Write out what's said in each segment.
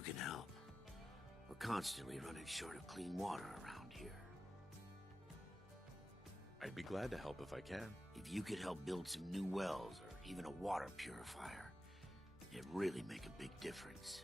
you can help. We're constantly running short of clean water around here. I'd be glad to help if I can. If you could help build some new wells or even a water purifier, it'd really make a big difference.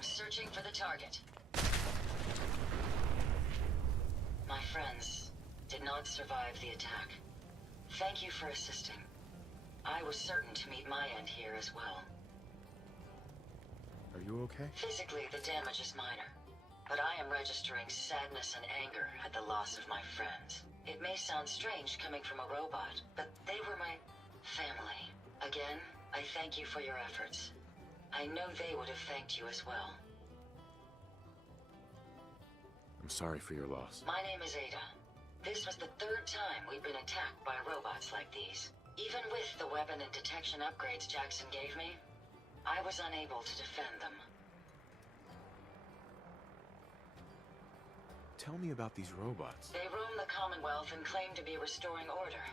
Searching for the target. My friends did not survive the attack. Thank you for assisting. I was certain to meet my end here as well. Are you okay? Physically, the damage is minor, but I am registering sadness and anger at the loss of my friends. It may sound strange coming from a robot, but they were my family. Again, I thank you for your efforts. I know they would have thanked you as well. I'm sorry for your loss. My name is Ada. This was the third time we've been attacked by robots like these. Even with the weapon and detection upgrades Jackson gave me, I was unable to defend them. tell me about these robots. They roam the Commonwealth and claim to be restoring order.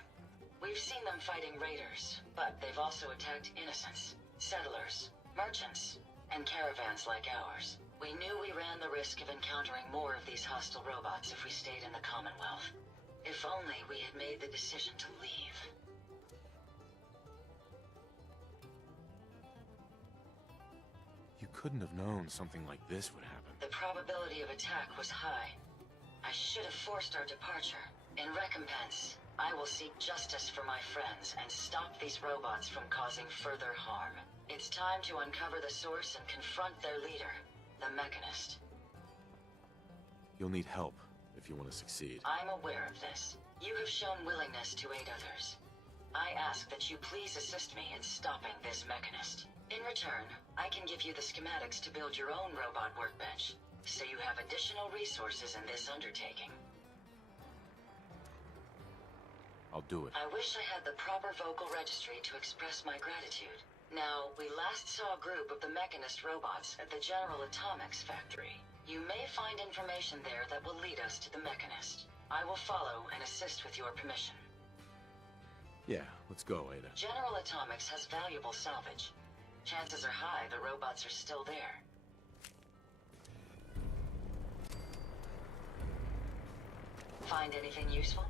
We've seen them fighting raiders, but they've also attacked innocents, settlers, merchants, and caravans like ours. We knew we ran the risk of encountering more of these hostile robots if we stayed in the Commonwealth. If only we had made the decision to leave. You couldn't have known something like this would happen. The probability of attack was high. I should have forced our departure. In recompense, I will seek justice for my friends and stop these robots from causing further harm. It's time to uncover the source and confront their leader, the Mechanist. You'll need help if you want to succeed. I'm aware of this. You have shown willingness to aid others. I ask that you please assist me in stopping this Mechanist. In return, I can give you the schematics to build your own robot workbench, so you have additional resources in this undertaking. I'll do it. I wish I had the proper vocal registry to express my gratitude. Now, we last saw a group of the Mechanist robots at the General Atomics factory. You may find information there that will lead us to the Mechanist. I will follow and assist with your permission. Yeah, let's go, Ada. General Atomics has valuable salvage. Chances are high the robots are still there. Find anything useful?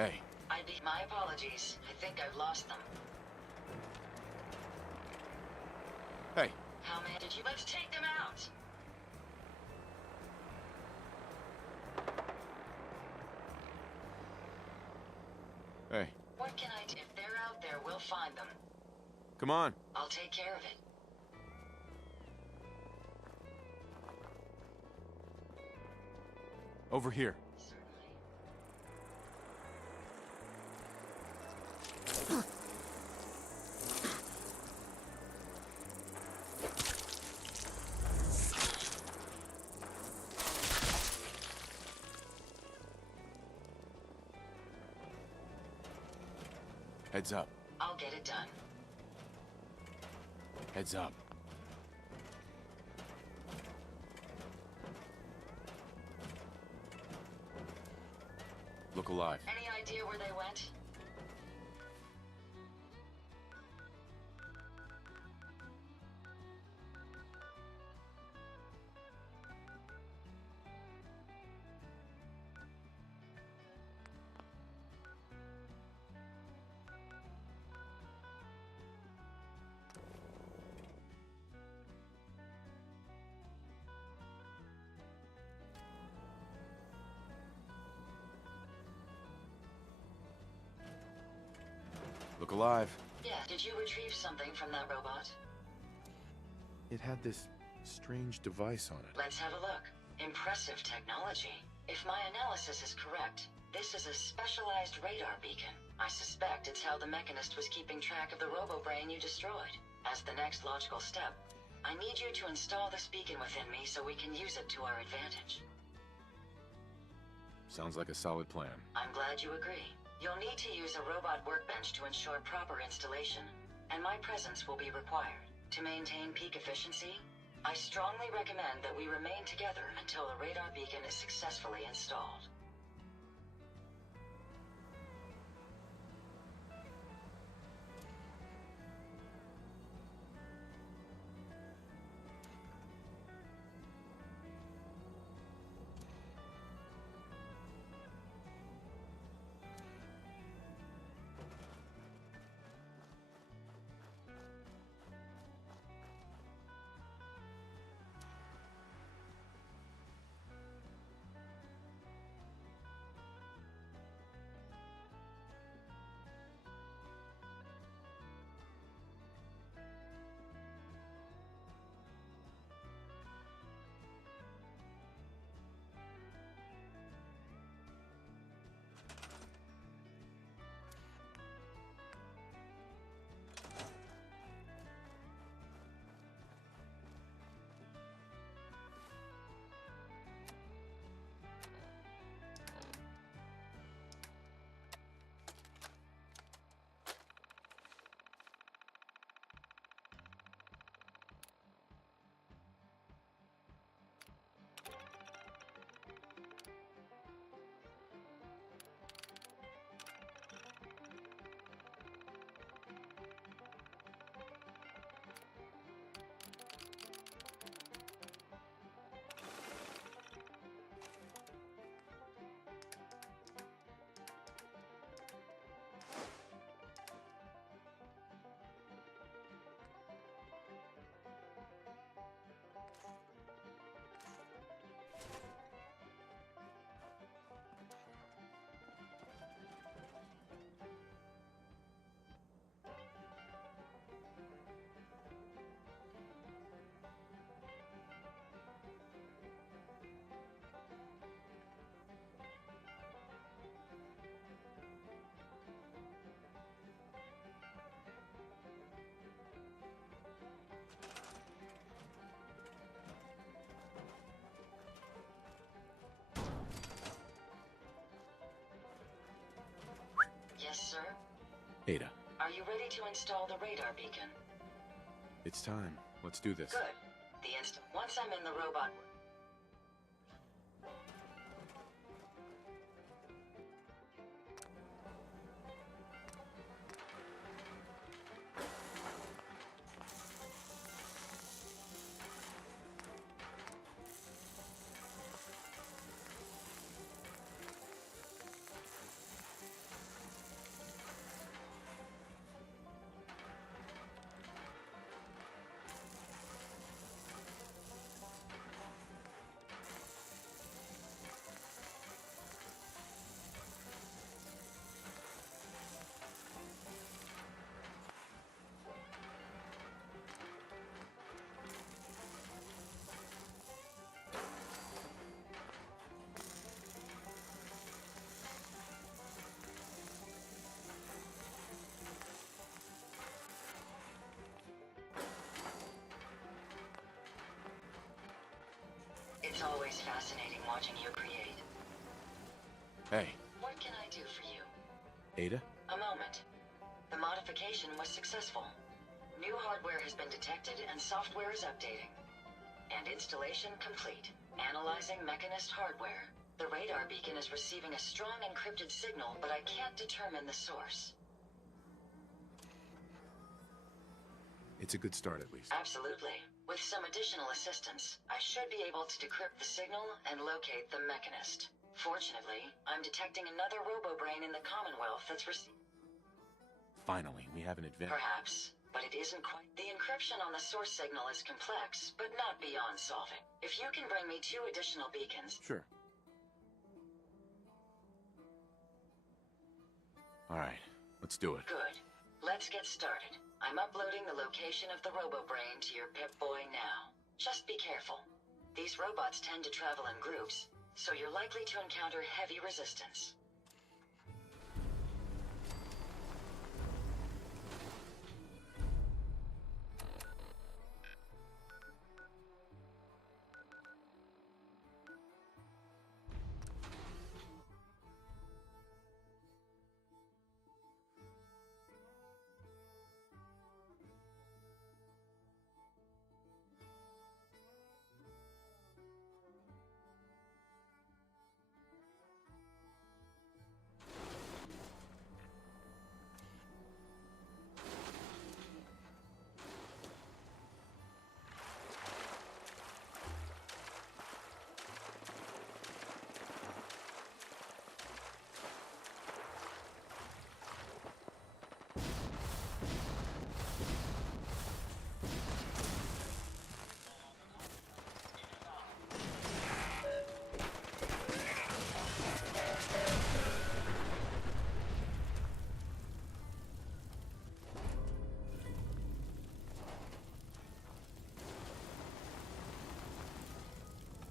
Hey, My apologies. I think I've lost them. hey, How many did you... Let's take them out! hey, What can I do? If they're out there, we'll find them. come on. I'll take care of it. Over here. Certainly. Heads up. I'll get it done. Heads up. Look alive. Any idea where they went? Look alive. Yeah, did you retrieve something from that robot? It had this strange device on it. Let's have a look. Impressive technology. If my analysis is correct, this is a specialized radar beacon. I suspect it's how the Mechanist was keeping track of the robo-brain you destroyed. As the next logical step, I need you to install this beacon within me so we can use it to our advantage. Sounds like a solid plan. I'm glad you agree. You'll need to use a robot workbench to ensure proper installation, and my presence will be required. To maintain peak efficiency, I strongly recommend that we remain together until the radar beacon is successfully installed. Yes, sir? Ada, Are you ready to install the radar beacon? it's time. Let's do this. Good. Once I'm in the robot... It's always fascinating watching you create. Hey, What can I do for you? Ada? A moment. The modification was successful. New hardware has been detected and software is updating. And installation complete. Analyzing Mechanist hardware. The radar beacon is receiving a strong encrypted signal, but I can't determine the source. It's a good start, at least. Absolutely. With some additional assistance, I should be able to decrypt the signal and locate the Mechanist. Fortunately, I'm detecting another robo-brain in the Commonwealth that's Finally, we have an advantage. Perhaps, but it isn't quite. The encryption on the source signal is complex, but not beyond solving. If you can bring me 2 additional beacons... Sure. Alright, let's do it. Good. Let's get started. I'm uploading the location of the robo-brain to your Pip-Boy now. Just be careful. These robots tend to travel in groups, so you're likely to encounter heavy resistance.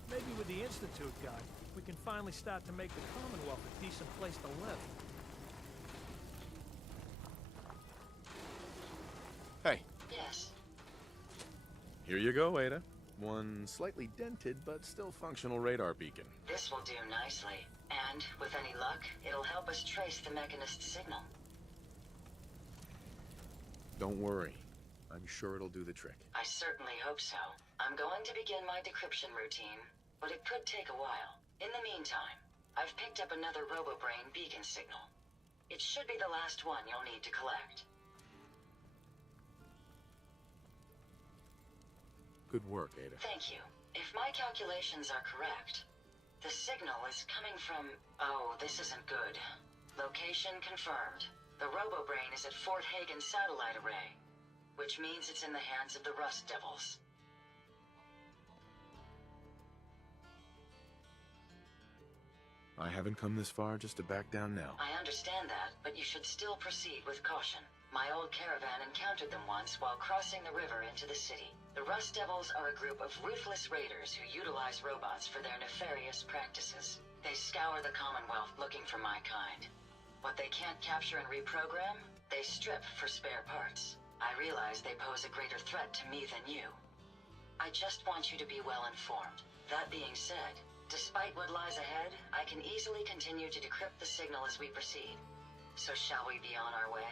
Maybe with the Institute guy, we can finally start to make the Commonwealth a decent place to live. Hey, Yes. here you go, Ada. One slightly dented but still functional radar beacon. This will do nicely. And, with any luck, it'll help us trace the Mechanist signal. Don't worry. I'm sure it'll do the trick. I certainly hope so. I'm going to begin my decryption routine, but it could take a while. In the meantime, I've picked up another robo-brain beacon signal. It should be the last one you'll need to collect. Good work, Ada. Thank you. If my calculations are correct, the signal is coming from... Oh, this isn't good. Location confirmed. The robo-brain is at Fort Hagen Satellite Array, which means it's in the hands of the Rust Devils. I haven't come this far just to back down now. I understand that, but you should still proceed with caution. My old caravan encountered them once while crossing the river into the city. The Rust Devils are a group of ruthless raiders who utilize robots for their nefarious practices. They scour the Commonwealth looking for my kind. What they can't capture and reprogram, they strip for spare parts. I realize they pose a greater threat to me than you. I just want you to be well informed. That being said, despite what lies ahead, I can easily continue to decrypt the signal as we proceed. So shall we be on our way?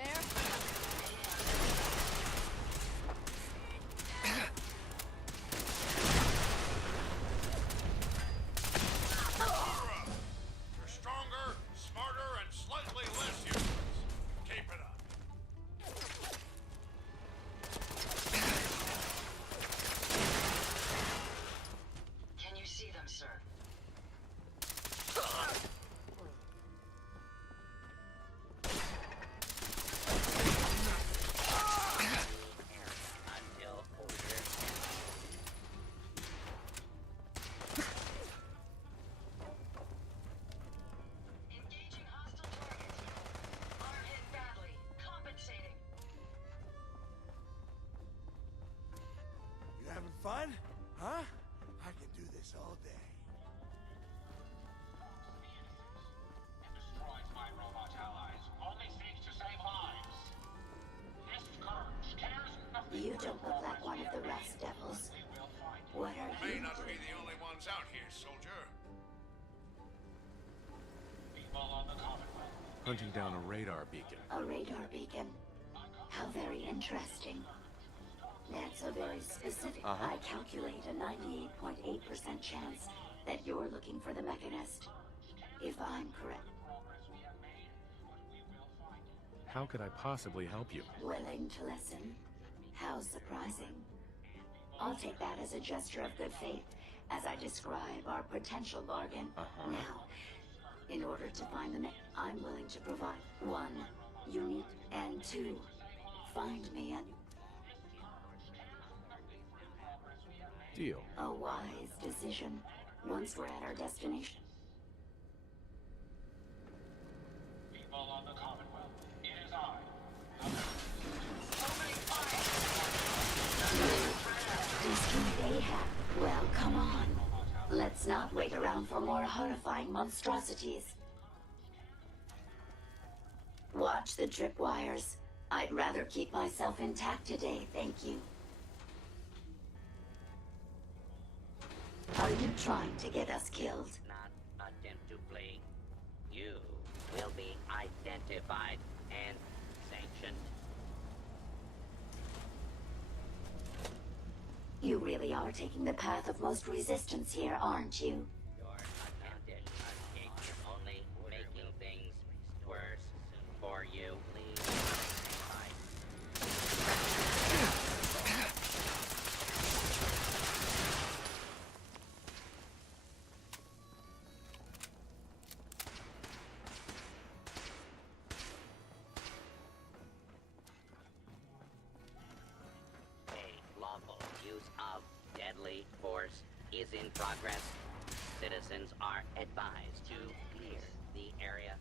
there? You're stronger, smarter, and slightly less useless. Keep it up. Can you see them, sir? Engaging hostile target. Arm hit badly. Compensating. You having fun? Huh? I can do this all day. It destroys my robot allies. Only seeks to save lives. This scourge cares nothing. You don't look like one of the rust devils. We will find you. What are May you not be doing? the only ones out here, soldier. People on the Commonwealth. Hunting down a radar beacon. A radar beacon. How very interesting. That's a very specific. I calculate a 98.8% chance that you're looking for the mechanist. If I'm correct. Progress we have made, but we will find you. How could I possibly help you? Willing to listen? How surprising. I'll take that as a gesture of good faith as I describe our potential bargain. Now, in order to find the I'm willing to provide 1, unique, and 2, find me Deal. a wise decision once we're at our destination. People on the Commonwealth. It is I. Destroyed Ahab. Well, come on. Let's not wait around for more horrifying monstrosities. Watch the tripwires. I'd rather keep myself intact today, thank you. Are you trying to get us killed? Not attempt to play. You will be identified and sanctioned. You really are taking the path of most resistance here, aren't you? Your advantage is only making things worse for you. Please. A lawful use of deadly force is in progress. Citizens are advised to clear the area.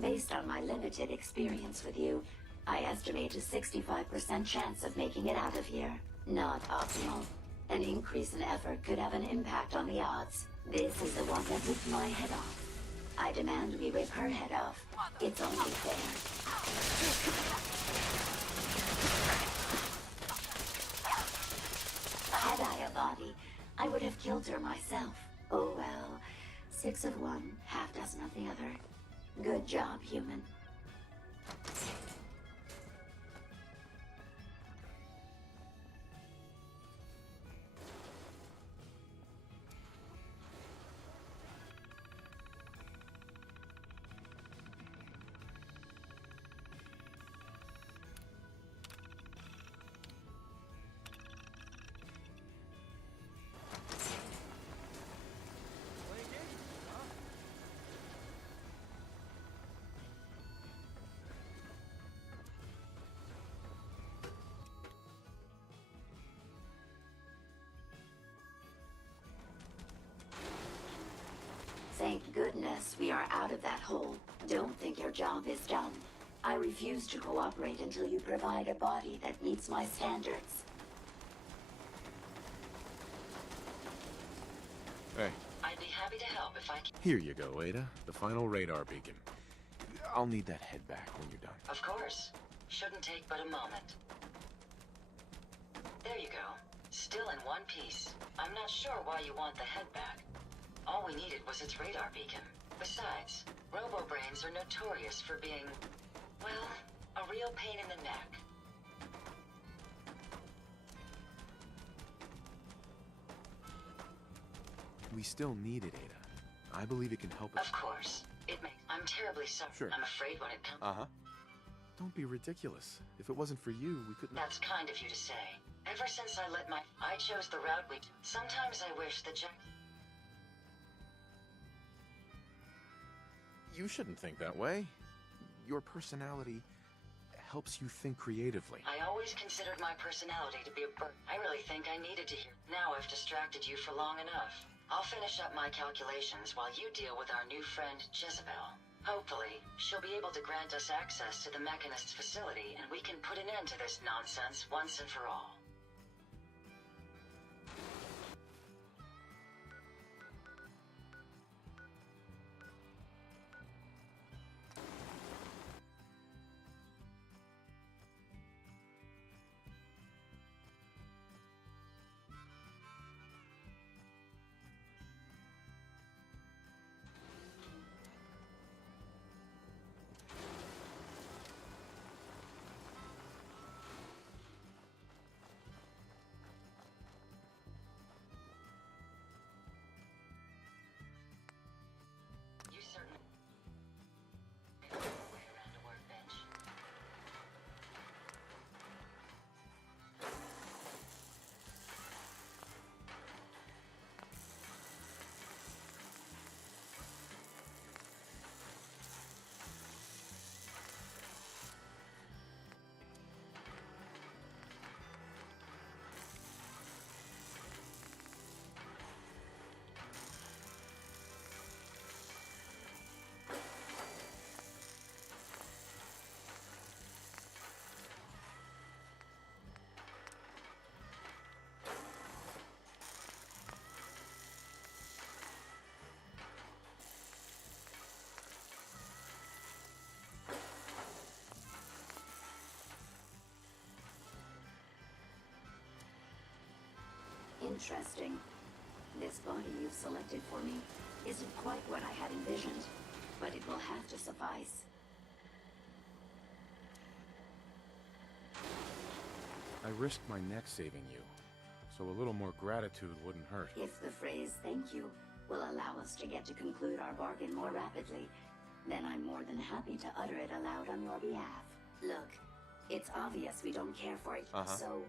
Based on my limited experience with you, I estimate a 65% chance of making it out of here. Not optimal. An increase in effort could have an impact on the odds. This is the one that ripped my head off. I demand we rip her head off. It's only fair. Had I a body, I would have killed her myself. Oh well. 6 of one, half dozen of the other. Good job, human. Thank goodness we are out of that hole. Don't think your job is done. I refuse to cooperate until you provide a body that meets my standards. happy to help if I can. Here you go, Ada. The final radar beacon. I'll need that head back when you're done. Of course. Shouldn't take but a moment. There you go. Still in one piece. I'm not sure why you want the head back. All we needed was its radar beacon. Besides, robo-brains are notorious for being, well, a real pain in the neck. We still need it, Ada. I believe it can help us. Of course. I'm terribly sorry. Sure. I'm afraid when it comes... Uh-huh. Don't be ridiculous. If it wasn't for you, we couldn't... That's kind of you to say. Ever since I chose the route we... Sometimes I wish that Jack... You shouldn't think that way. Your personality helps you think creatively. I always considered my personality to be a burden. I really think I needed to hear. Now I've distracted you for long enough. I'll finish up my calculations while you deal with our new friend, Jezebel. Hopefully, she'll be able to grant us access to the Mechanist's facility, and we can put an end to this nonsense once and for all. You certainly... Way around a workbench. Interesting. This body you've selected for me isn't quite what I had envisioned, but it will have to suffice. I risked my neck saving you, so a little more gratitude wouldn't hurt. If the phrase "thank you" will allow us to get to conclude our bargain more rapidly, then I'm more than happy to utter it aloud on your behalf. Look, it's obvious we don't care for it, so...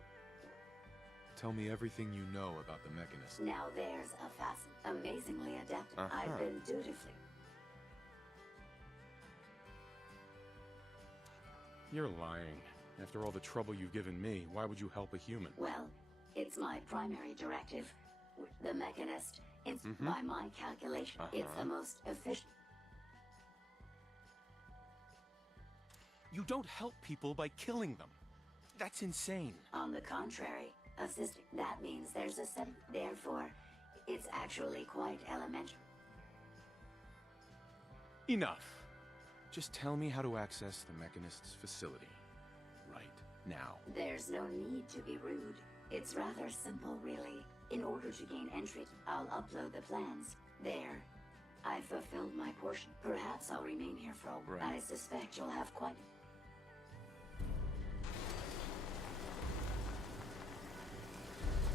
Tell me everything you know about the Mechanist. Now there's a amazingly adept. I've been dutifully... You're lying. After all the trouble you've given me, why would you help a human? Well, it's my primary directive. The Mechanist, it's by my calculation, it's the most efficient... You don't help people by killing them. That's insane. On the contrary, assisting, that means there's a set. Therefore, it's actually quite elementary. Enough. Just tell me how to access the Mechanist's facility. Right now. There's no need to be rude. It's rather simple, really. In order to gain entry, I'll upload the plans. There. I've fulfilled my portion. Perhaps I'll remain here for a while. I suspect you'll have quite...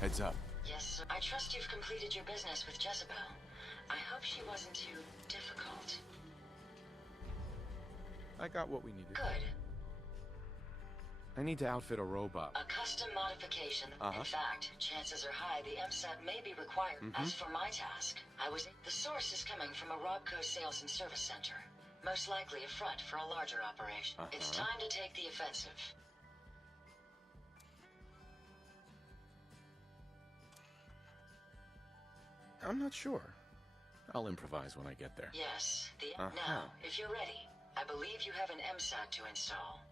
Heads up. Yes, sir. I trust you've completed your business with Jezebel. I hope she wasn't too difficult. I got what we needed. Good. I need to outfit a robot. A custom modification. In fact, chances are high the MSAT may be required. As for my task, the source is coming from a Robco sales and service center. Most likely a front for a larger operation. It's time to take the offensive. I'm not sure. I'll improvise when I get there. Yes, Now, if you're ready, I believe you have an MSAT to install.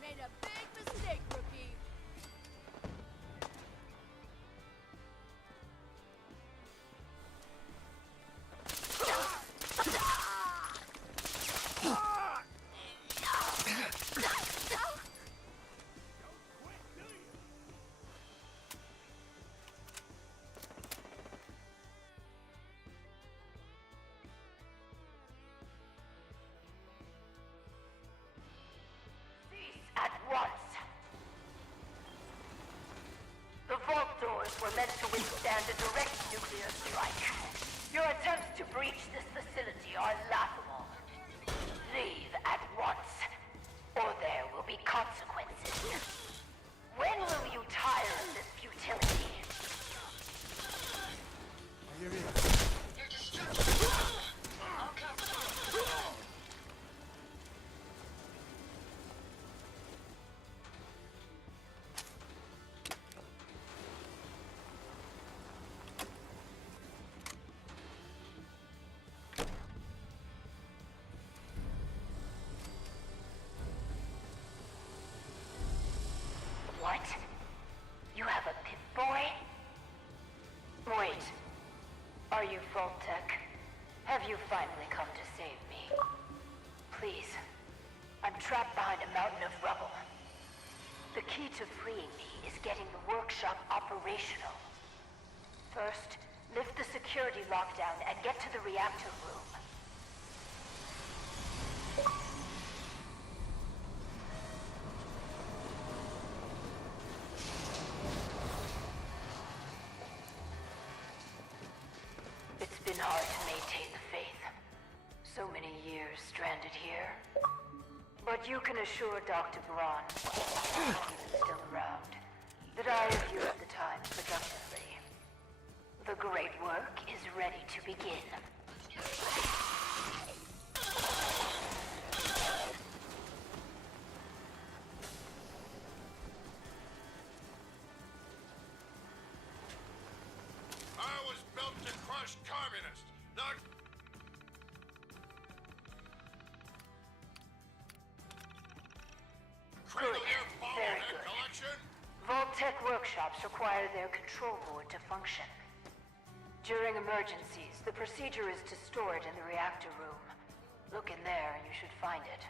Made a big mistake, rookie. Cease at once. The vault doors were meant to withstand a direct nuclear strike. Your attempts to breach this facility are laughable. Leave at once, or there will be consequences. When will you tire of this futility? You're in. You're destructive. I'll cover you. What? You have a Pip-Boy? Wait. Are you Vault-Tec? Have you finally come to save me? Please. I'm trapped behind a mountain of rubble. The key to freeing me is getting the workshop operational. First, lift the security lockdown and get to the reactor room. It's been hard to maintain the faith. So many years stranded here. But you can assure Dr. Braun, if he's still around, that I have used the time productively. The great work is ready to begin. I was built to crush communists, not... Cradle Good. your Very bobblehead good. collection? Vault-Tec workshops require their control board to function. During emergencies, the procedure is to store it in the reactor room. Look in there and you should find it.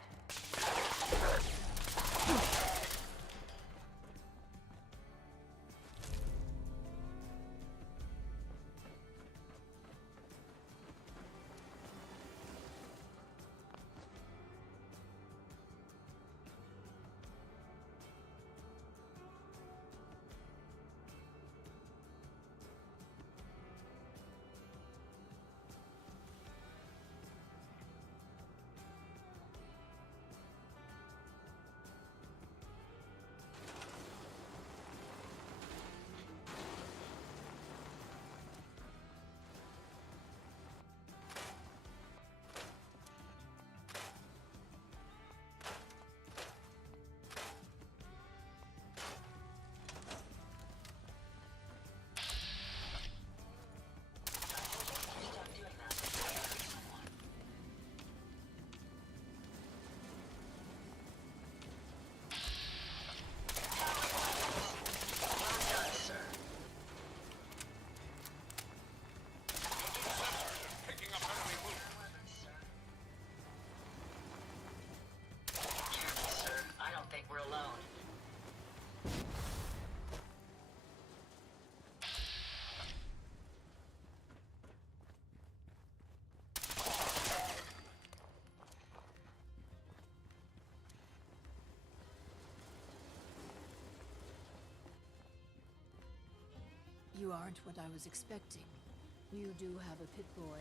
You aren't what I was expecting. You do have a Pip-Boy.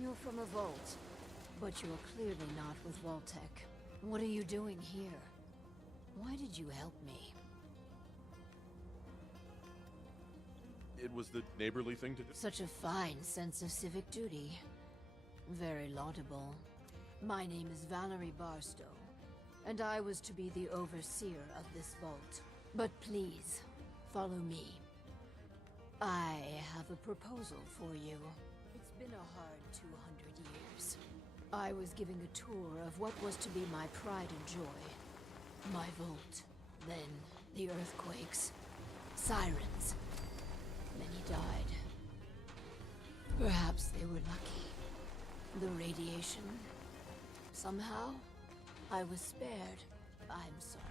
You're from a vault. But you're clearly not with Vault-Tec. What are you doing here? Why did you help me? It was the neighborly thing to do. Such a fine sense of civic duty. Very laudable. My name is Valerie Barstow, and I was to be the overseer of this vault. But please, follow me. I have a proposal for you. It's been a hard 200 years. I was giving a tour of what was to be my pride and joy. My vault. Then, the earthquakes. Sirens. Many died. Perhaps they were lucky. The radiation. Somehow, I was spared. I'm sorry.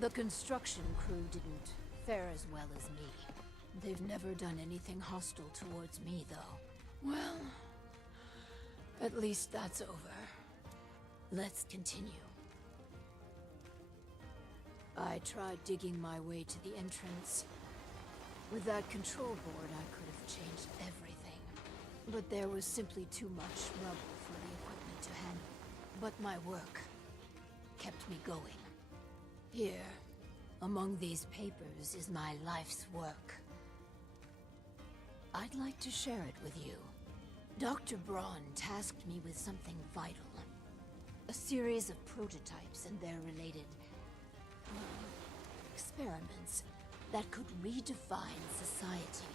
The construction crew didn't fare as well as me. They've never done anything hostile towards me, though. Well, at least that's over. Let's continue. I tried digging my way to the entrance. With that control board, I could have changed everything. But there was simply too much rubble for the equipment to handle. But my work kept me going. Here, among these papers, is my life's work. I'd like to share it with you. Dr. Braun tasked me with something vital. A series of prototypes and their related experiments that could redefine society.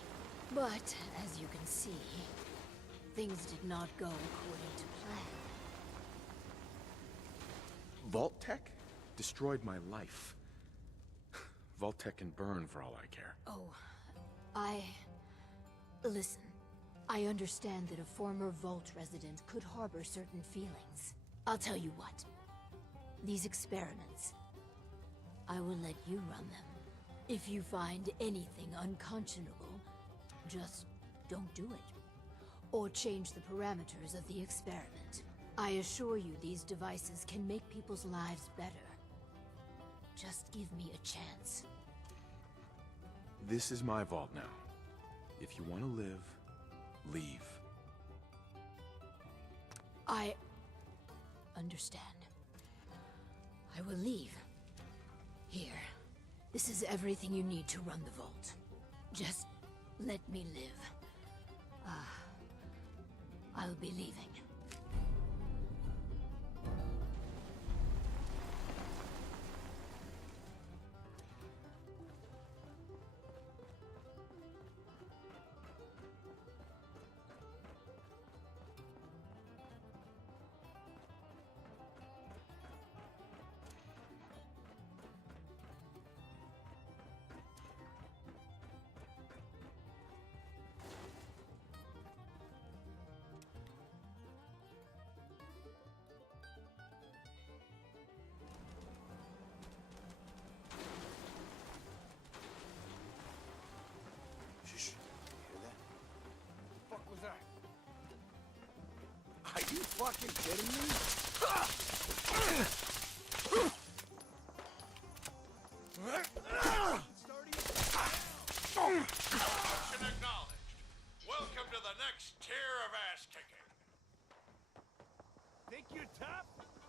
But, as you can see, things did not go according to plan. Vault Tech destroyed my life. Vault Tech can burn for all I care. Oh, Listen, I understand that a former Vault resident could harbor certain feelings. I'll tell you what. These experiments, I will let you run them. If you find anything unconscionable, just don't do it. Or change the parameters of the experiment. I assure you these devices can make people's lives better. Just give me a chance. This is my vault now. If you want to live, leave. I understand. I will leave. Here. This is everything you need to run the vault. Just let me live. I'll be leaving. Are you fucking kidding me? Action acknowledged. Welcome to the next tier of ass kicking. Think you're tough?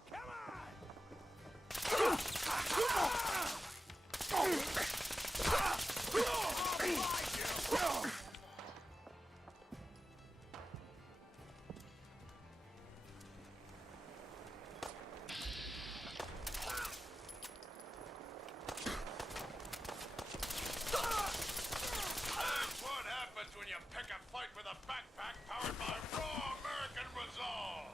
Come on! When you pick a fight with a backpack powered by raw American resolve.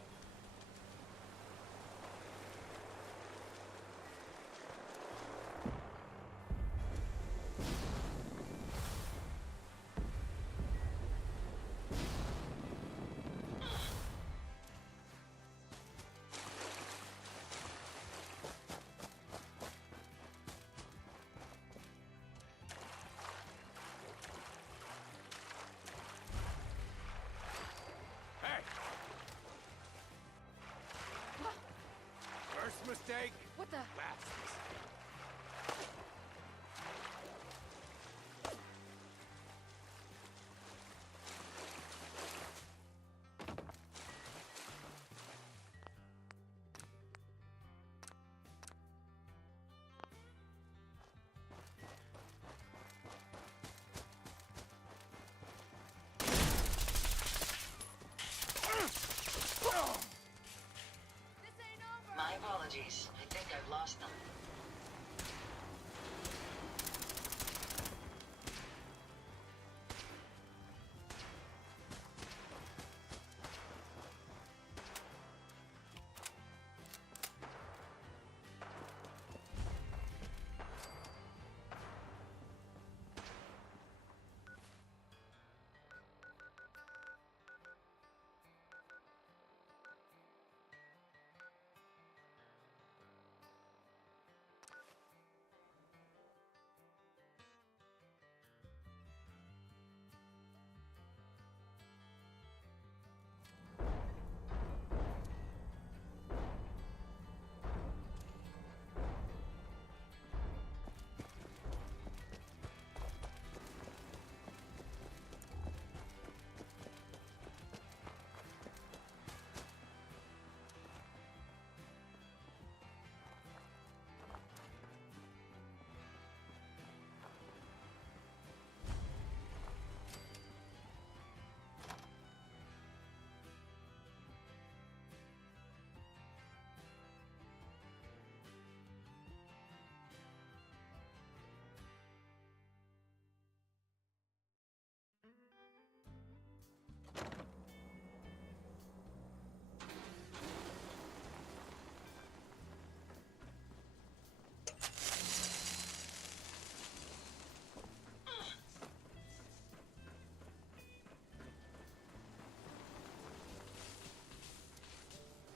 Mistake. What the? Last mistake.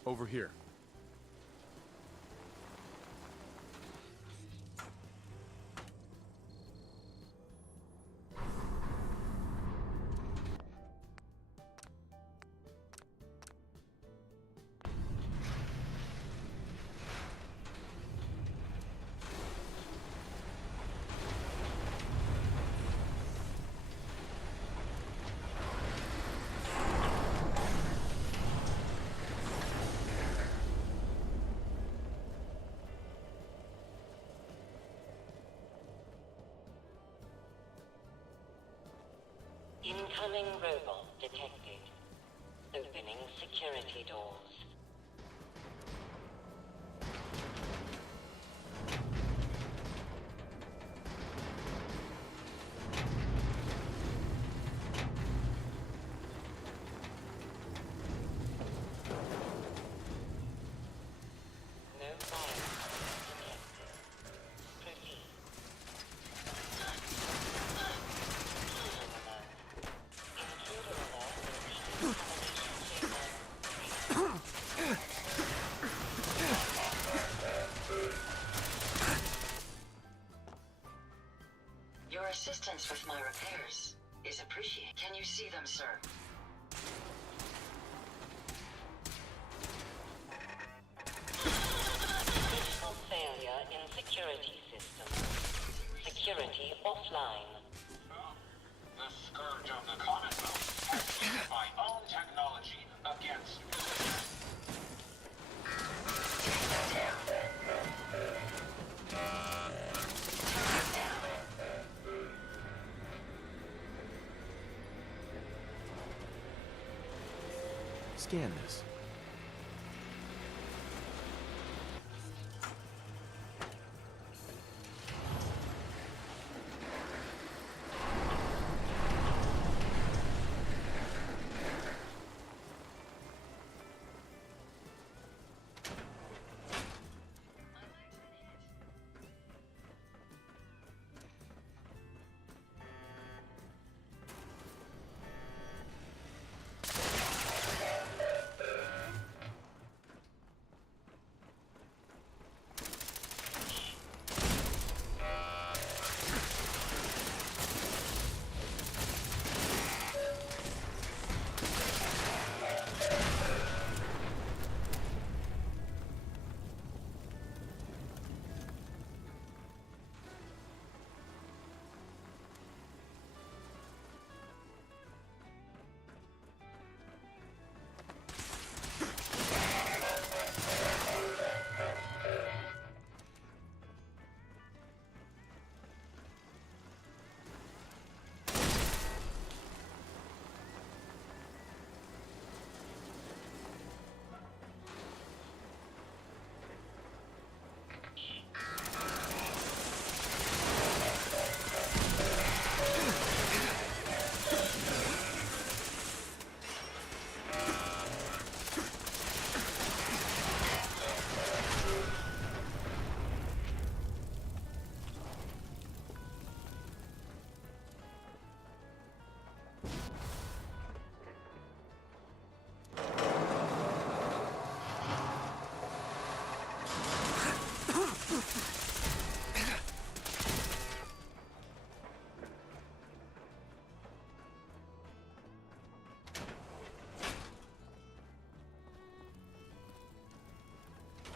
Over here. Incoming robot detected. Opening security doors. No virus detected. Proceed. Intruder alert in decontamination chamber. Your assistance with my repairs is appreciated. Can you see them, sir? Critical failure in security system. Security offline. The scourge of the Commonwealth has used my own technology against me. Scan this.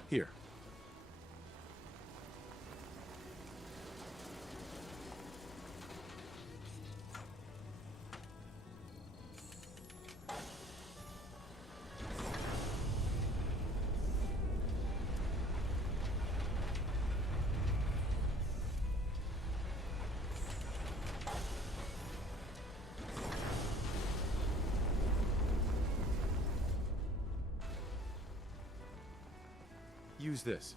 Here. Use this.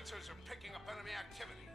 sensors are picking up enemy activity.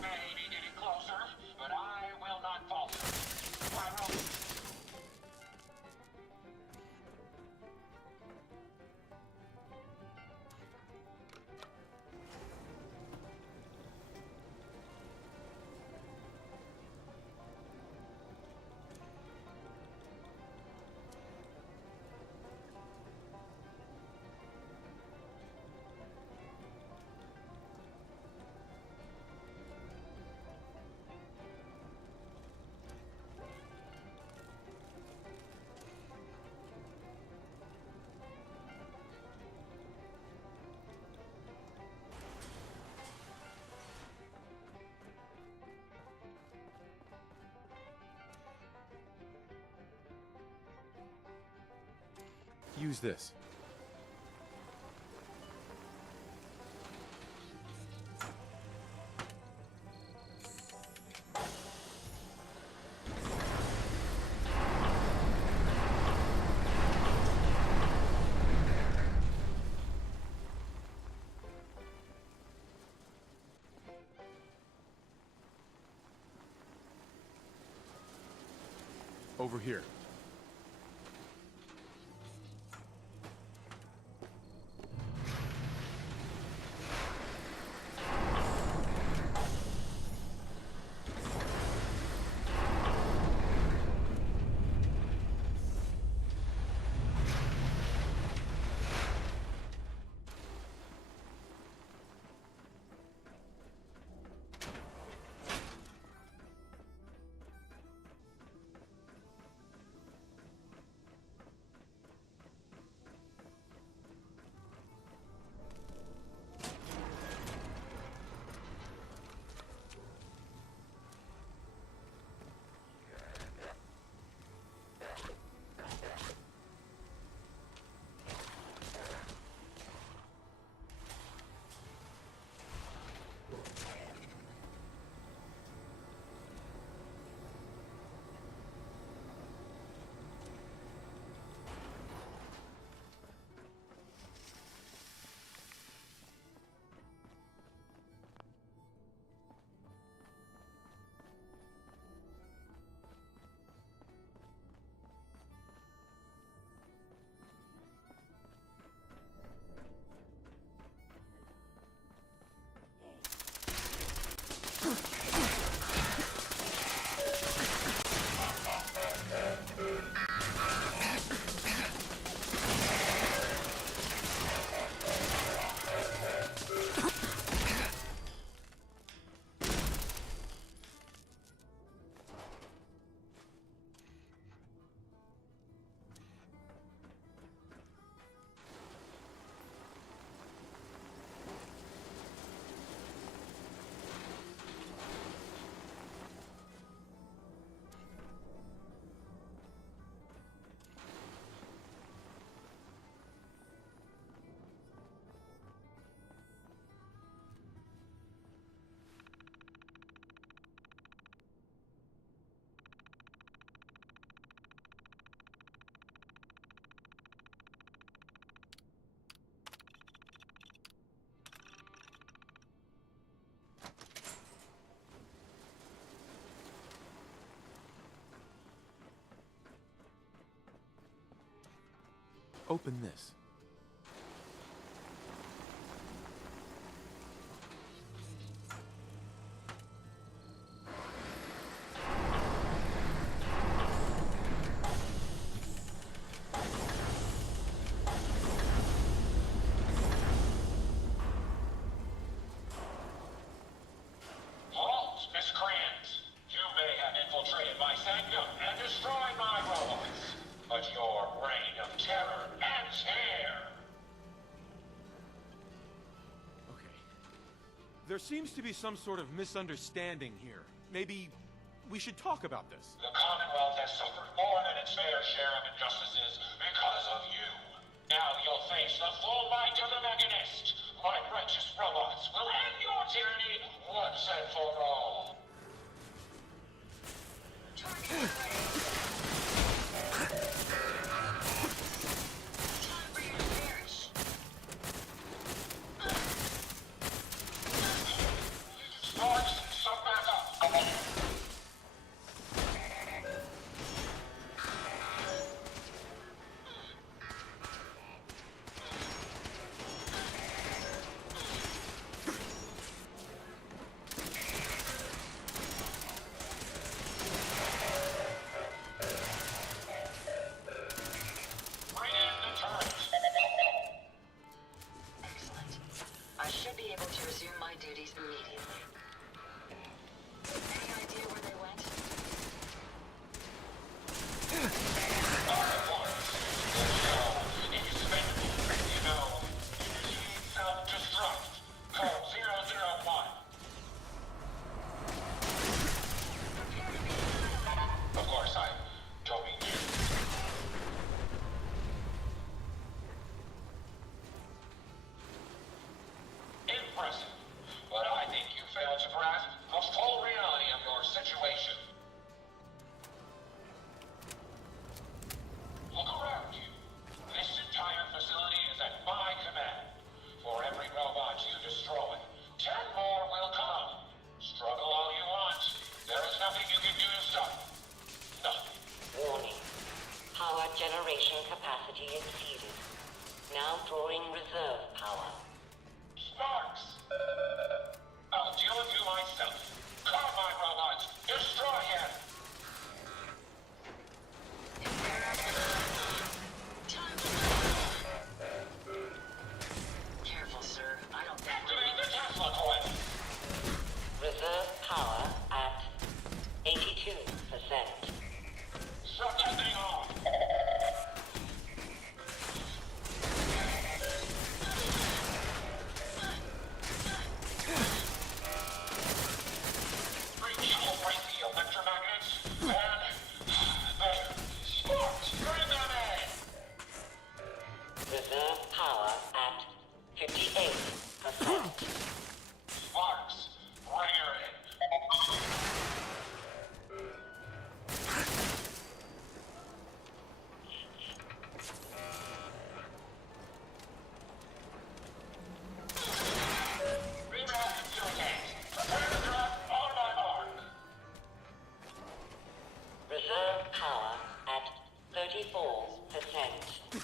May be getting closer, but I will not falter. Pyro. Use this. Over here. open this. There seems to be some sort of misunderstanding here. Maybe we should talk about this. The Commonwealth has suffered more than its fair share of injustices because of you. Now you'll face the full might of the Mechanist. My righteous robots will end your tyranny once and for all. Generation capacity exceeded. Now drawing reserve power. Sparks! I'll deal with you myself. Come, my robots! Destroy him! Careful, sir. I don't think... Activate the Tesla coil! Reserve power at 82%. Shut that thing off! Reserve power at 58%. Sparks, bring her in. Reroute fuel tanks. Prepare to drop on my mark. Reserve power at 34%.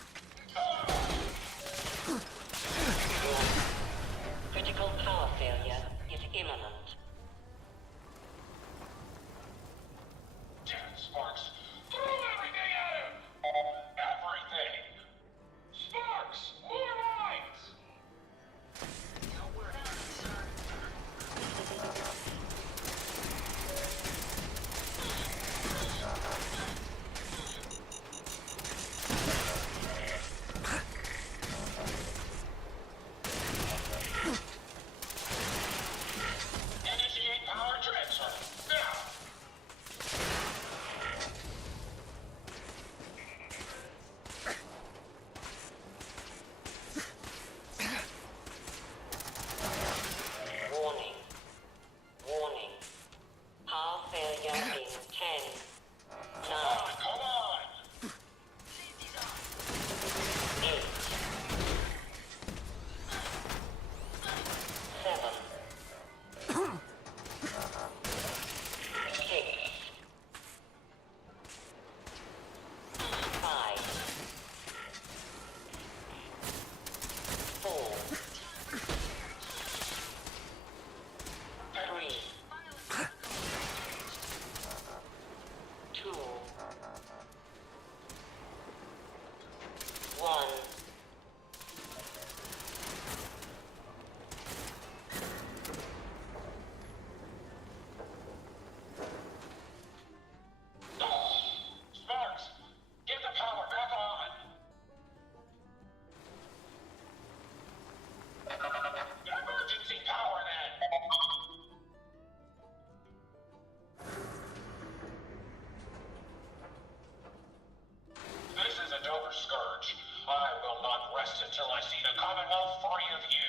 rest until I see the Commonwealth free of you.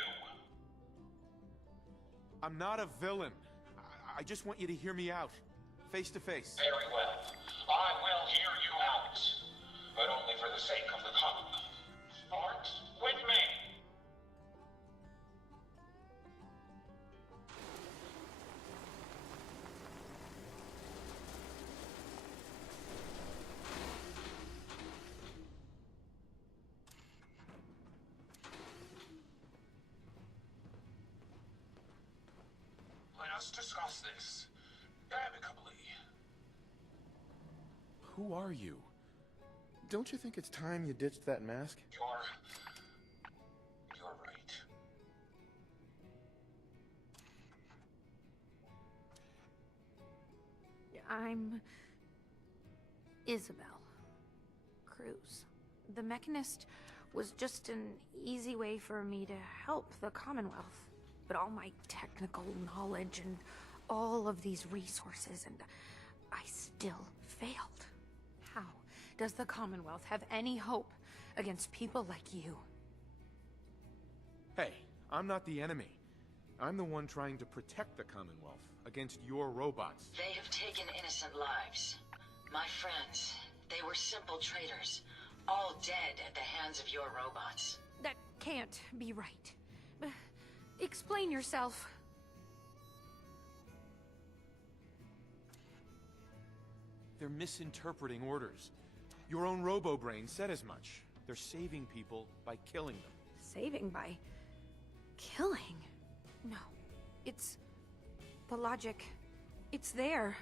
I'm not a villain. I just want you to hear me out. Face to face. Very well. I will hear you out. But only for the sake of the Commonwealth. Start with me. Let us discuss this amicably. Who are you? Don't you think it's time you ditched that mask? You're right. I'm Isabel Cruz. The Mechanist was just an easy way for me to help the Commonwealth. But all my technical knowledge and all of these resources, and I still failed. How does the Commonwealth have any hope against people like you? Hey, I'm not the enemy. I'm the one trying to protect the Commonwealth against your robots. They have taken innocent lives. My friends, they were simple traitors, all dead at the hands of your robots. That can't be right. Explain yourself. They're misinterpreting orders. Your own robo-brain said as much. They're saving people by killing them. Saving by killing? No. It's the logic. It's there.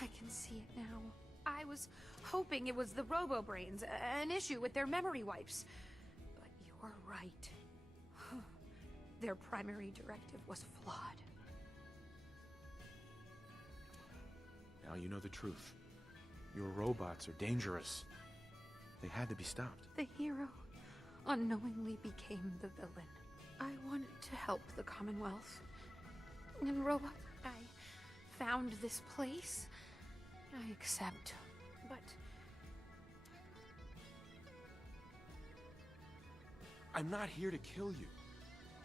I can see it now. I was hoping it was the robo-brains, an issue with their memory wipes. But you're right. Their primary directive was flawed. Now you know the truth. Your robots are dangerous. They had to be stopped. The hero unknowingly became the villain. I wanted to help the Commonwealth. And robot, I found this place. I accept, but... I'm not here to kill you.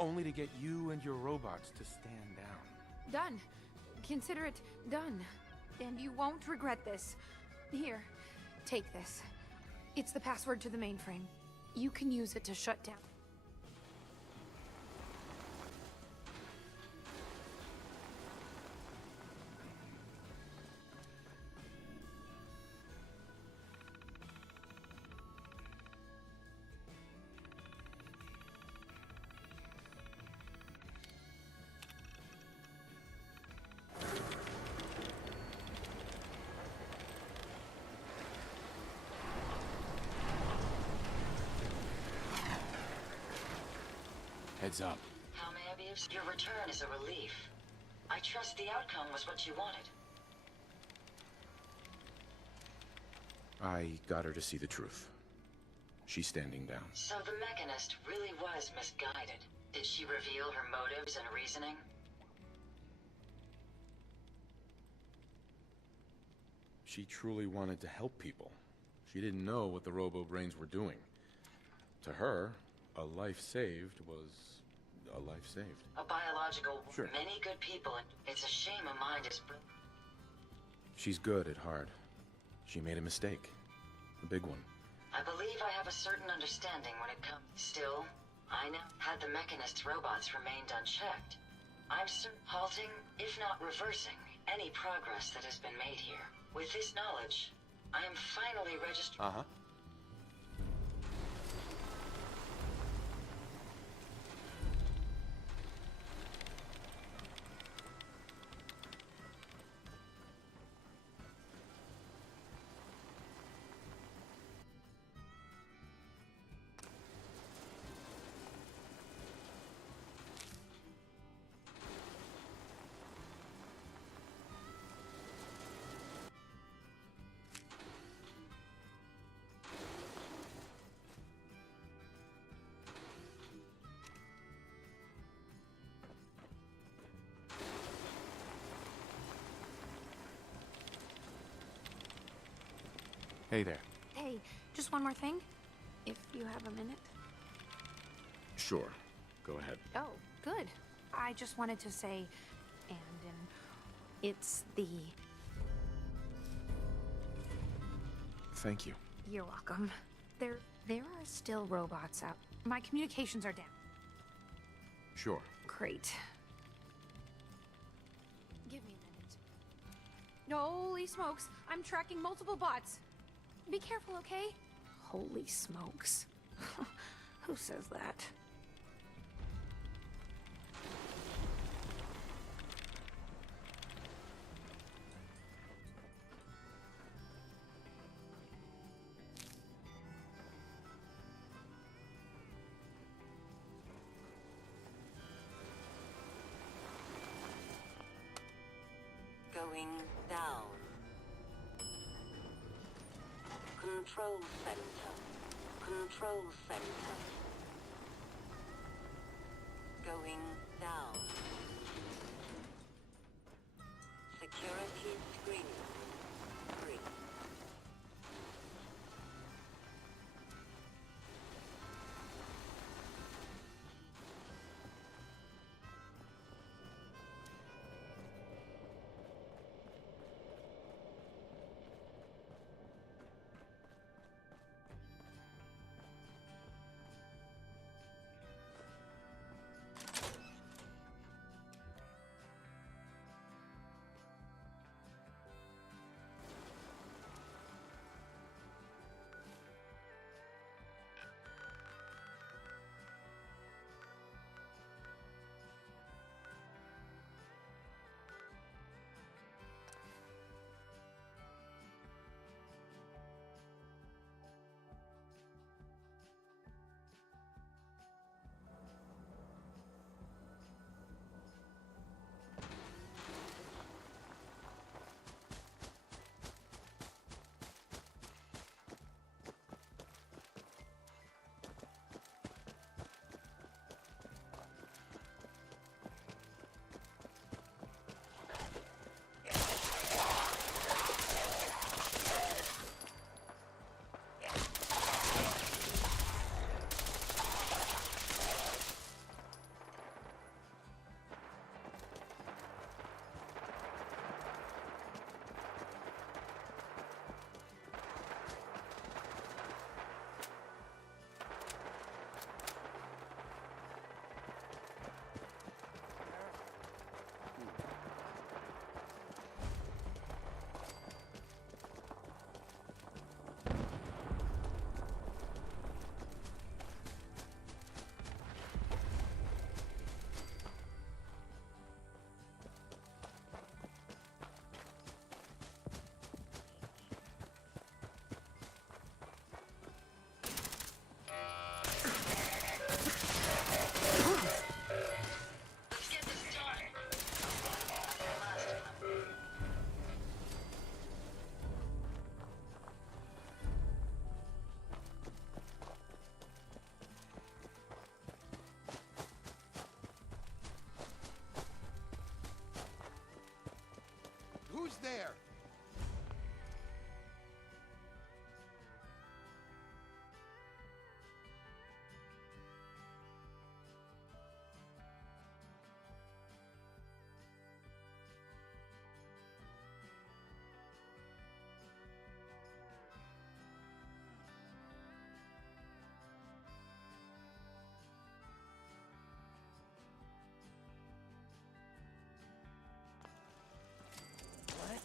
Only to get you and your robots to stand down. Done. Consider it done. And you won't regret this. Here, take this. It's the password to the mainframe. You can use it to shut down. Heads up. How may I be of... Your return is a relief. I trust the outcome was what you wanted. I got her to see the truth. She's standing down. So the Mechanist really was misguided. Did she reveal her motives and reasoning? She truly wanted to help people. She didn't know what the robo-brains were doing. To her, a life saved was a life saved. A biological... Sure. Many good people, and it's a shame a mind is... She's good at heart. She made a mistake. A big one. I believe I have a certain understanding when it comes... Still, I know had the Mechanist's robots remained unchecked, I'm halting, if not reversing, any progress that has been made here. With this knowledge, I am finally registered... Uh-huh. Hey there. Hey, just one more thing, if you have a minute. Sure. Go ahead. Oh, good. I just wanted to say, it's the... Thank you. You're welcome. There are still robots out. My communications are down. Sure. Great. Give me a minute. Holy smokes! I'm tracking multiple bots. Be careful, okay? Holy smokes. Who says that? Going down. Control center. Control center. Going down. Security screening. Green. Who's there? What?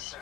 sir.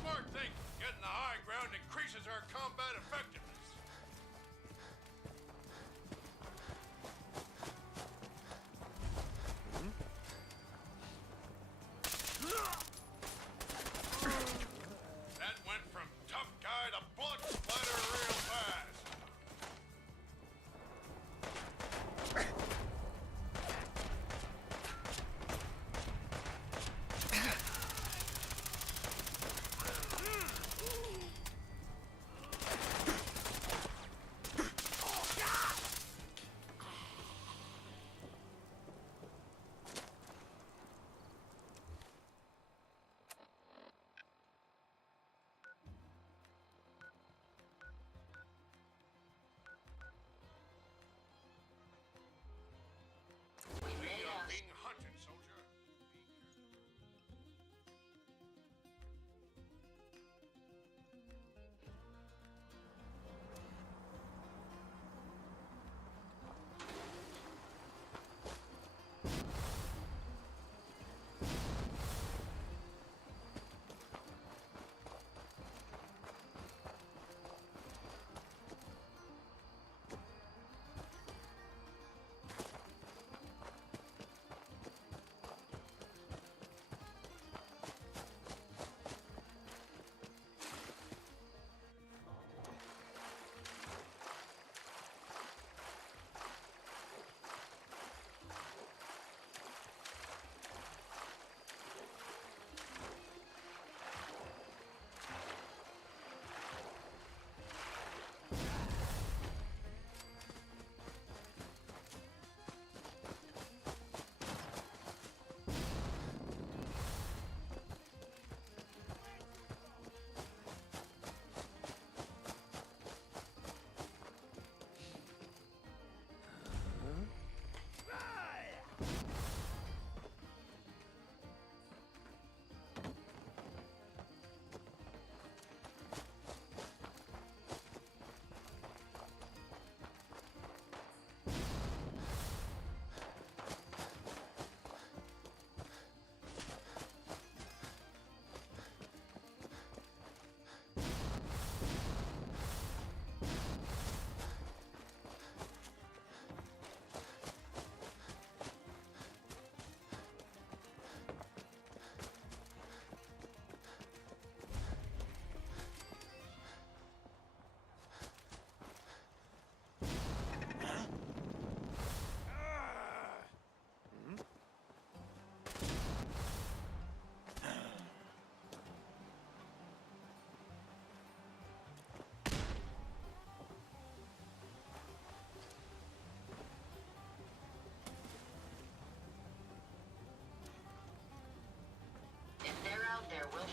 Smart thinking. Getting the high ground increases our combat effectiveness. That went from tough guy to blood splatter real fast.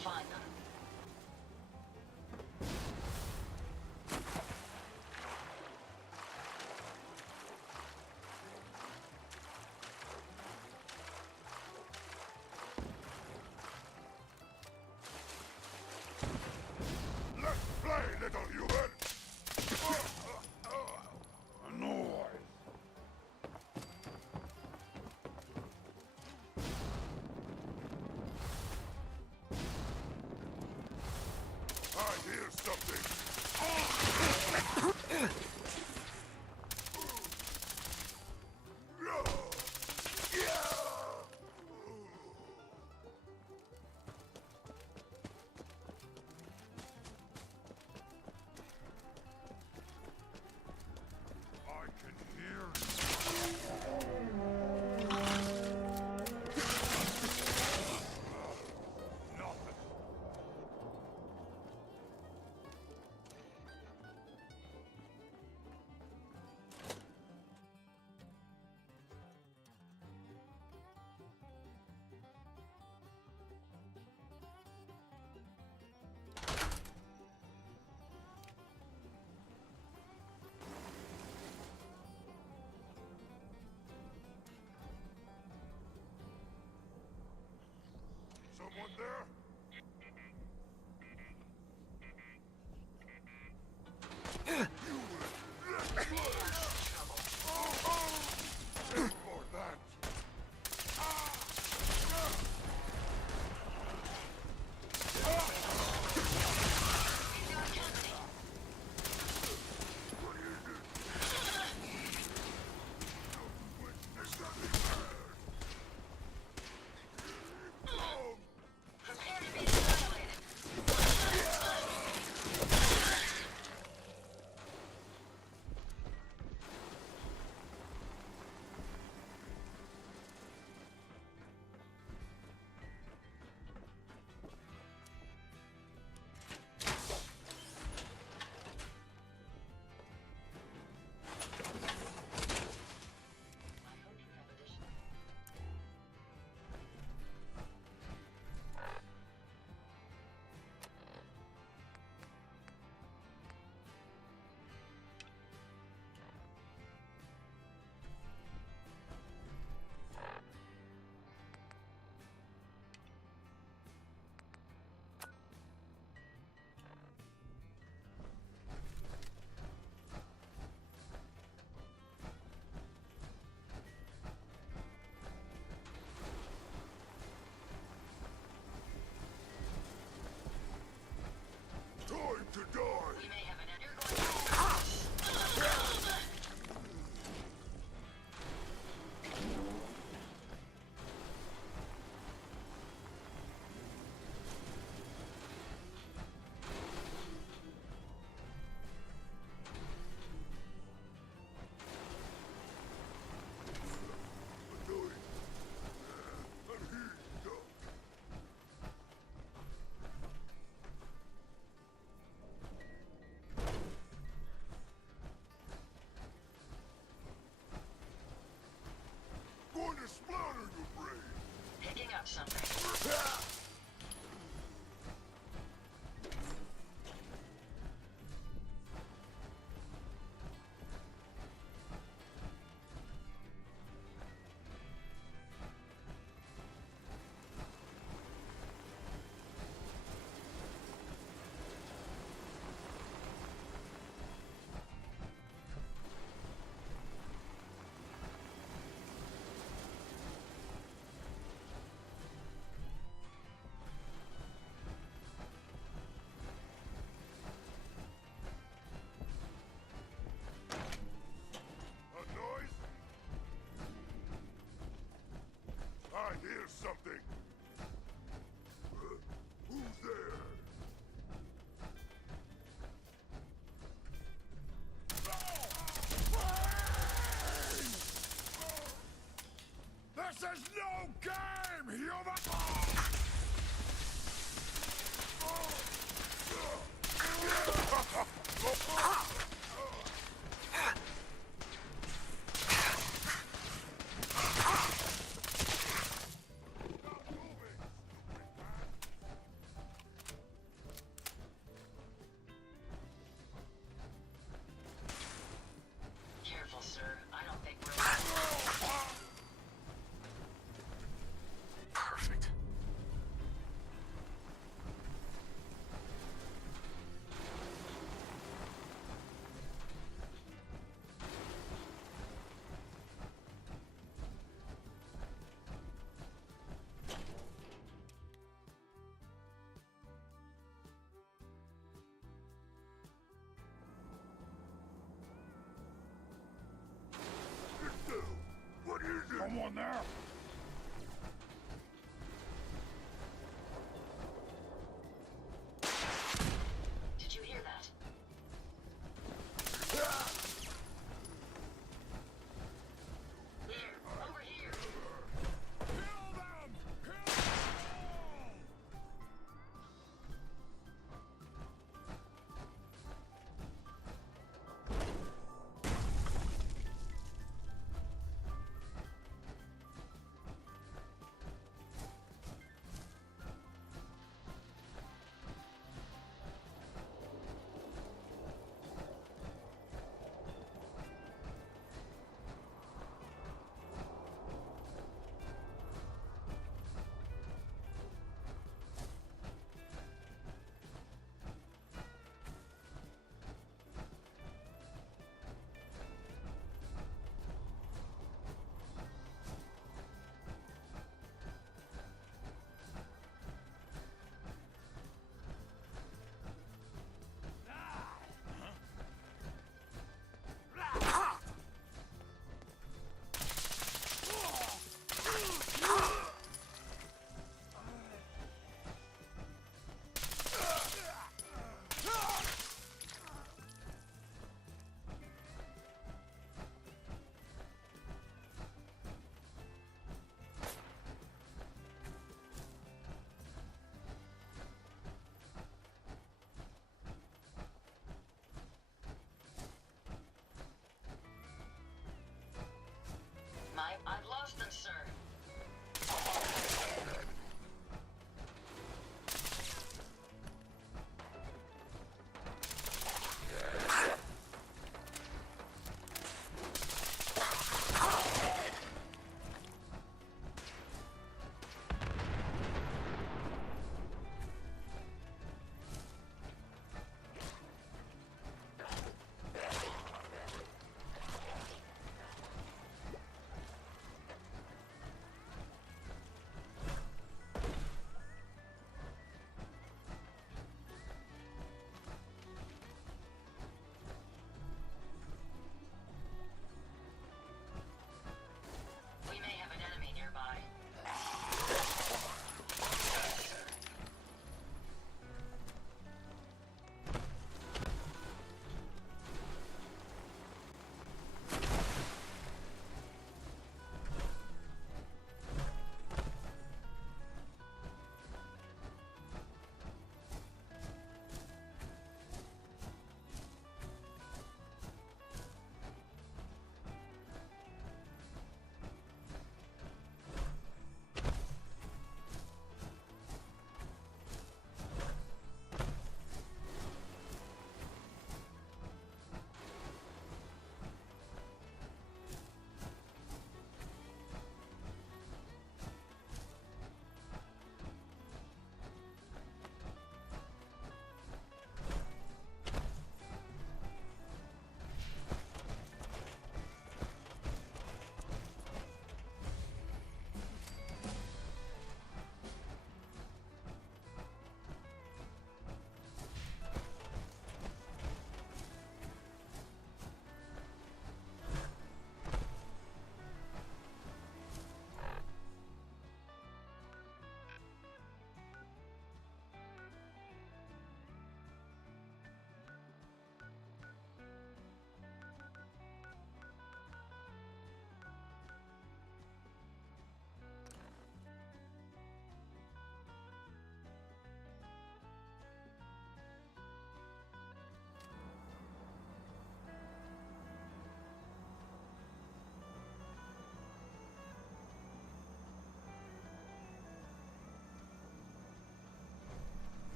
find them. Let's play, little human! Noise! I hear something! I can hear nothing. Someone there? For that. Prepare to be annihilated. I hope you have additional. Time to die! We may have an you're going to... Going to splatter your brain! Picking up something. Anyone there? Did you hear that? Here, over here. Kill them! Kill them all! I've lost them, sir. We may have an enemy nearby.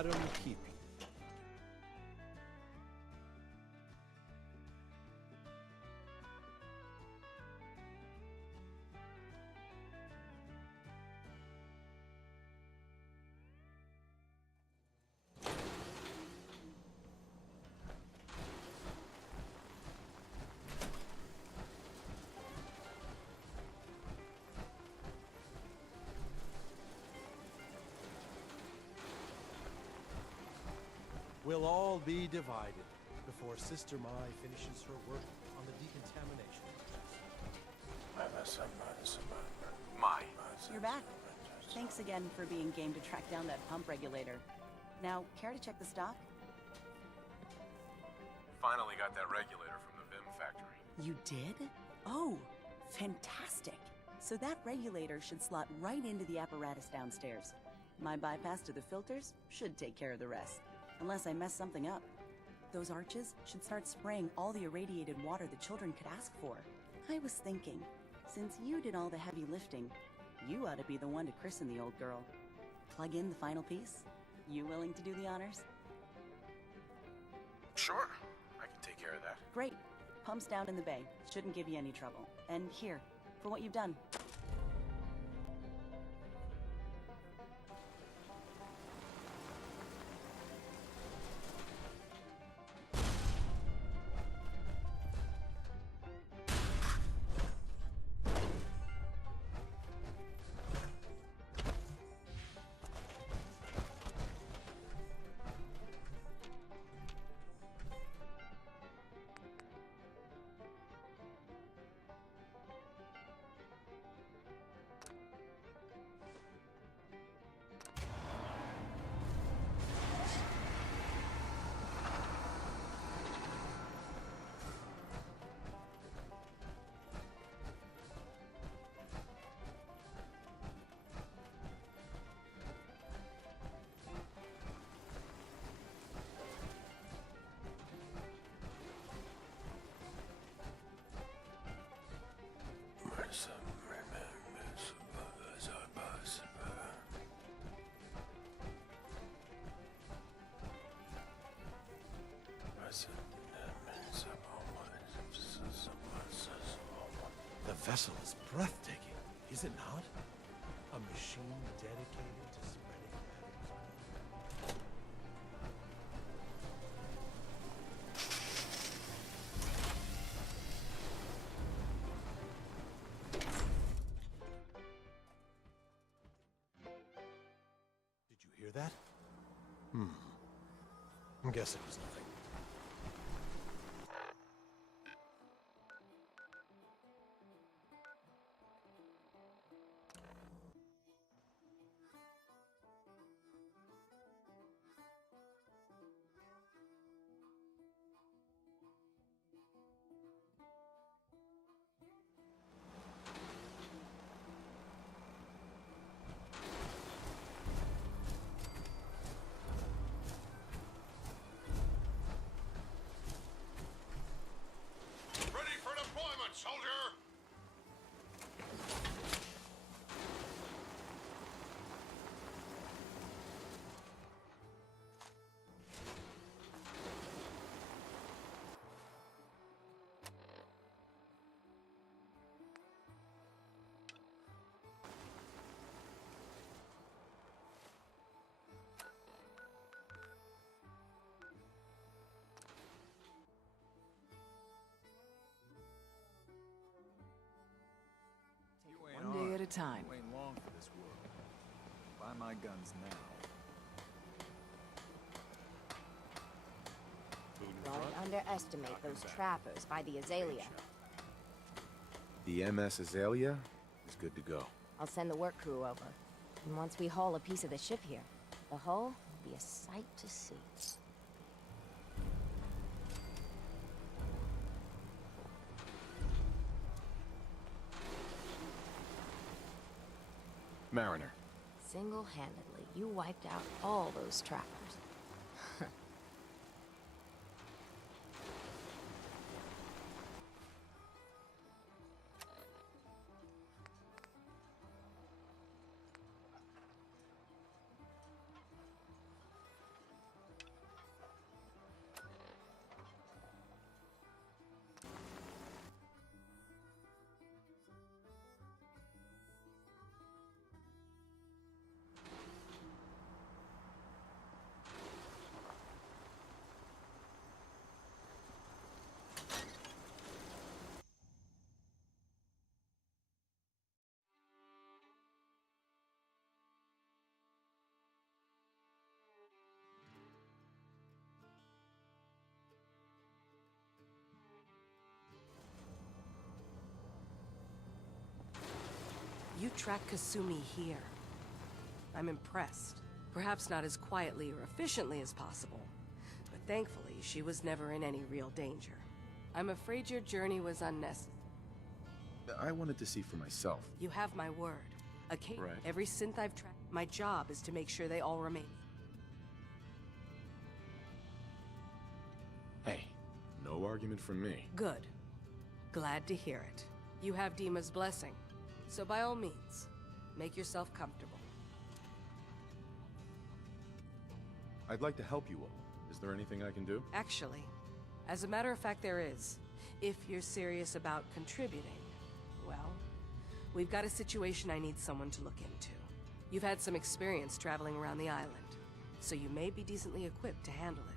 Adam Keep. We'll all be divided before Sister Mai finishes her work on the decontamination. My. You're back. Thanks again for being game to track down that pump regulator. Now, care to check the stock? Finally got that regulator from the Vim factory. You did? Oh, fantastic. So that regulator should slot right into the apparatus downstairs. My bypass to the filters should take care of the rest. Unless I mess something up. Those arches should start spraying all the irradiated water the children could ask for. I was thinking, since you did all the heavy lifting, you ought to be the one to christen the old girl. Plug in the final piece? You willing to do the honors? Sure, I can take care of that. Great. Pumps down in the bay. Shouldn't give you any trouble. And here, for what you've done. The vessel is breathtaking, is it not? A machine dedicated to spreading Did you hear that? I guess it was nothing. Soldier! One day at a time. You ain't long for this world. Buy my guns now. Don't underestimate those trappers by the Azalea. The MS Azalea is good to go. I'll send the work crew over. And once we haul a piece of the ship here, the hull will be a sight to see. Mariner. Single-handedly, you wiped out all those trappers. You tracked Kasumi here. I'm impressed. Perhaps not as quietly or efficiently as possible, but thankfully she was never in any real danger. I'm afraid your journey was unnecessary. I wanted to see for myself. You have my word. Right. Every synth I've tracked, my job is to make sure they all remain. Hey, no argument from me. Good. Glad to hear it. You have Dima's blessing, so by all means, make yourself comfortable. I'd like to help you all. Is there anything I can do? Actually, as a matter of fact, there is. If you're serious about contributing, well, we've got a situation I need someone to look into. You've had some experience traveling around the island, so you may be decently equipped to handle it.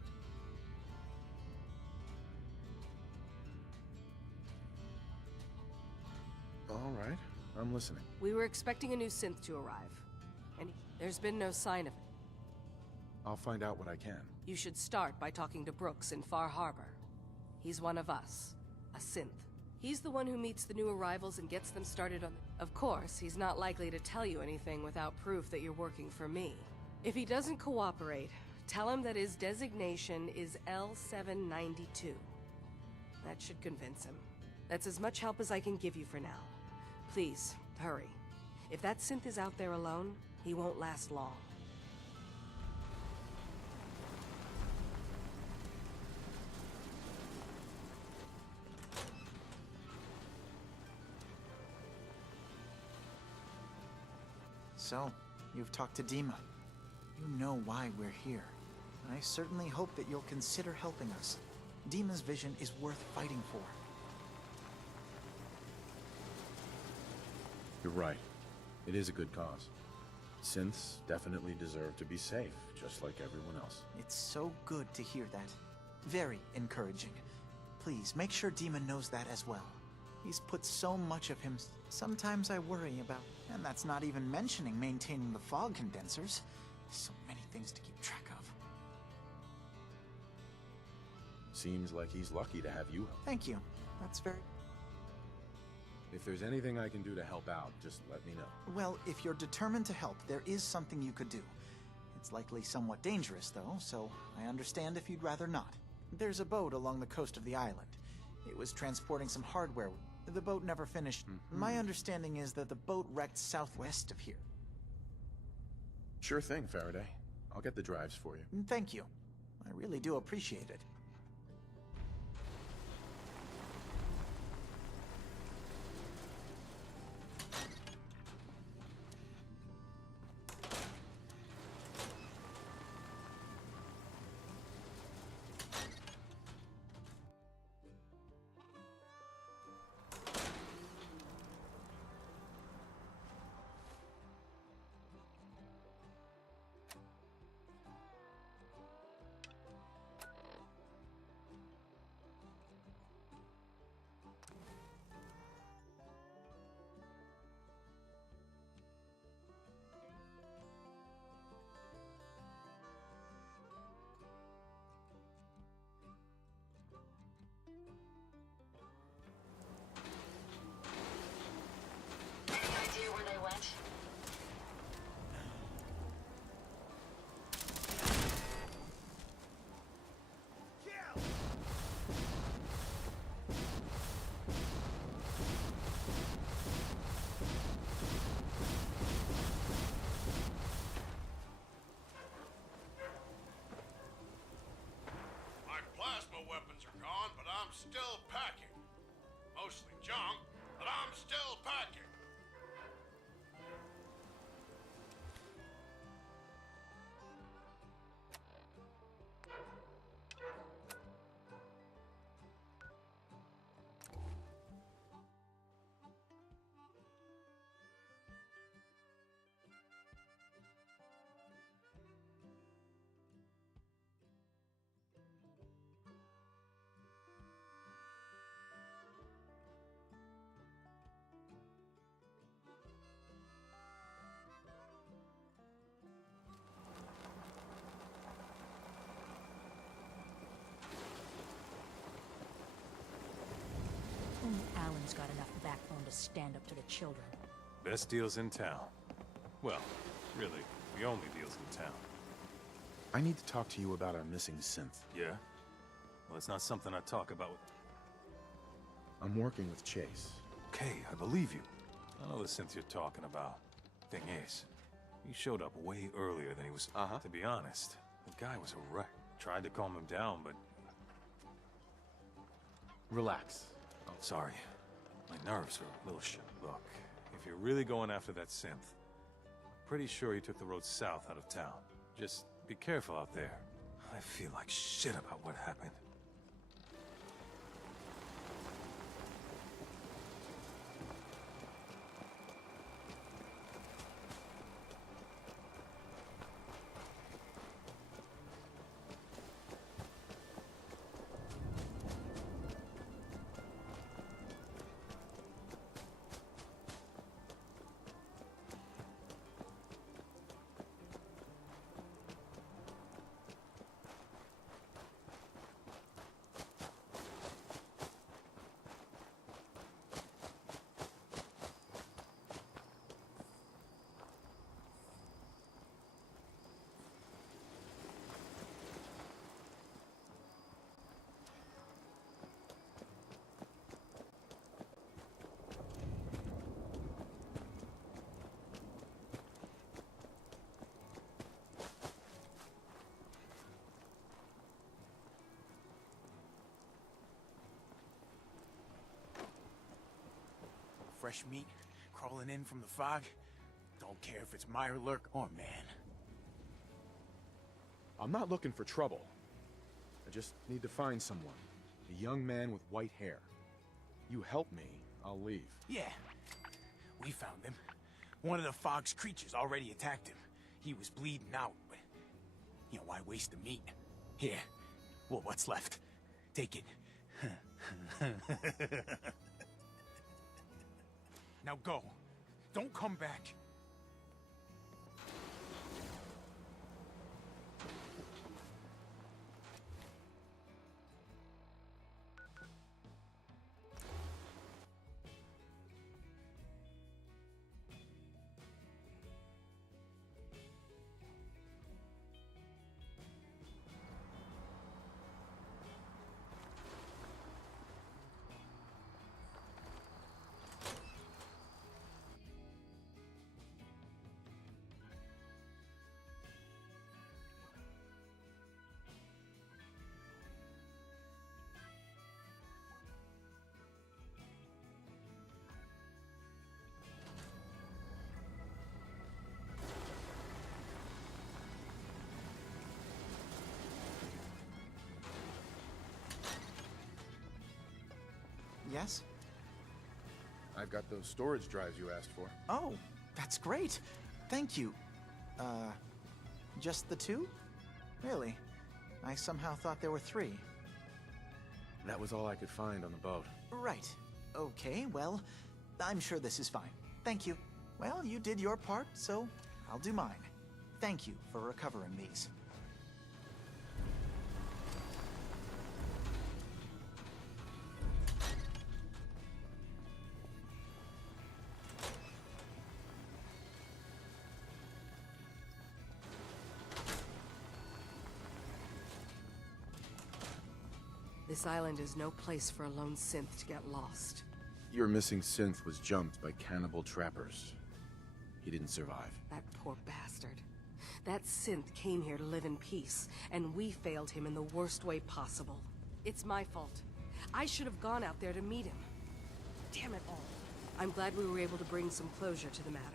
All right, I'm listening. We were expecting a new synth to arrive, and there's been no sign of it. I'll find out what I can. You should start by talking to Brooks in Far Harbor. He's one of us, a synth. He's the one who meets the new arrivals and gets them started on... Of course, he's not likely to tell you anything without proof that you're working for me. If he doesn't cooperate, tell him that his designation is L792. That should convince him. That's as much help as I can give you for now. Please, hurry. If that synth is out there alone, he won't last long. So, you've talked to Dima. You know why we're here. I certainly hope that you'll consider helping us. Dima's vision is worth fighting for. You're right. It is a good cause. Synths definitely deserve to be safe, just like everyone else. It's so good to hear that. Very encouraging. Please, make sure Dima knows that as well. He's put so much of him. Sometimes I worry about, and that's not even mentioning maintaining the fog condensers. So many things to keep track of. Seems like he's lucky to have you. Thank you. That's very... If there's anything I can do to help out, just let me know. Well, if you're determined to help, there is something you could do. It's likely somewhat dangerous, though, so I understand if you'd rather not. There's a boat along the coast of the island. It was transporting some hardware. The boat never finished. My understanding is that the boat wrecked southwest of here. Sure thing, Faraday. I'll get the drives for you. Thank you. I really do appreciate it. Weapons are gone, but I'm still packing. Mostly junk, but I'm still packing. Only Alan's got enough backbone to stand up to the children. Best deals in town. Well, really, the only deals in town. I need to talk to you about our missing synth. Yeah? Well, it's not something I talk about with... I'm working with Chase. Okay, I believe you. I know the synth you're talking about. Thing is, he showed up way earlier than he was... To be honest, the guy was a wreck. Tried to calm him down, but... Relax. Oh, sorry. My nerves are a little shit. Look, if you're really going after that synth, pretty sure he took the road south out of town. Just be careful out there. I feel like shit about what happened. Fresh meat crawling in from the fog. Don't care if it's Meyer Lurk or man. I'm not looking for trouble. I just need to find someone. A young man with white hair. You help me, I'll leave. Yeah, we found him. One of the fog's creatures already attacked him. He was bleeding out, but, you know, why waste the meat? Here, well, what's left? Take it. Now go. Don't come back. Yes? I've got those storage drives you asked for. Oh, that's great. Thank you. Just the two? Really? I somehow thought there were three. That was all I could find on the boat. Right. Okay, well, I'm sure this is fine. Thank you. Well, you did your part, so I'll do mine. Thank you for recovering these. This island is no place for a lone synth to get lost. Your missing synth was jumped by cannibal trappers. He didn't survive. That poor bastard. That synth came here to live in peace, and we failed him in the worst way possible. It's my fault. I should have gone out there to meet him. Damn it all. I'm glad we were able to bring some closure to the matter.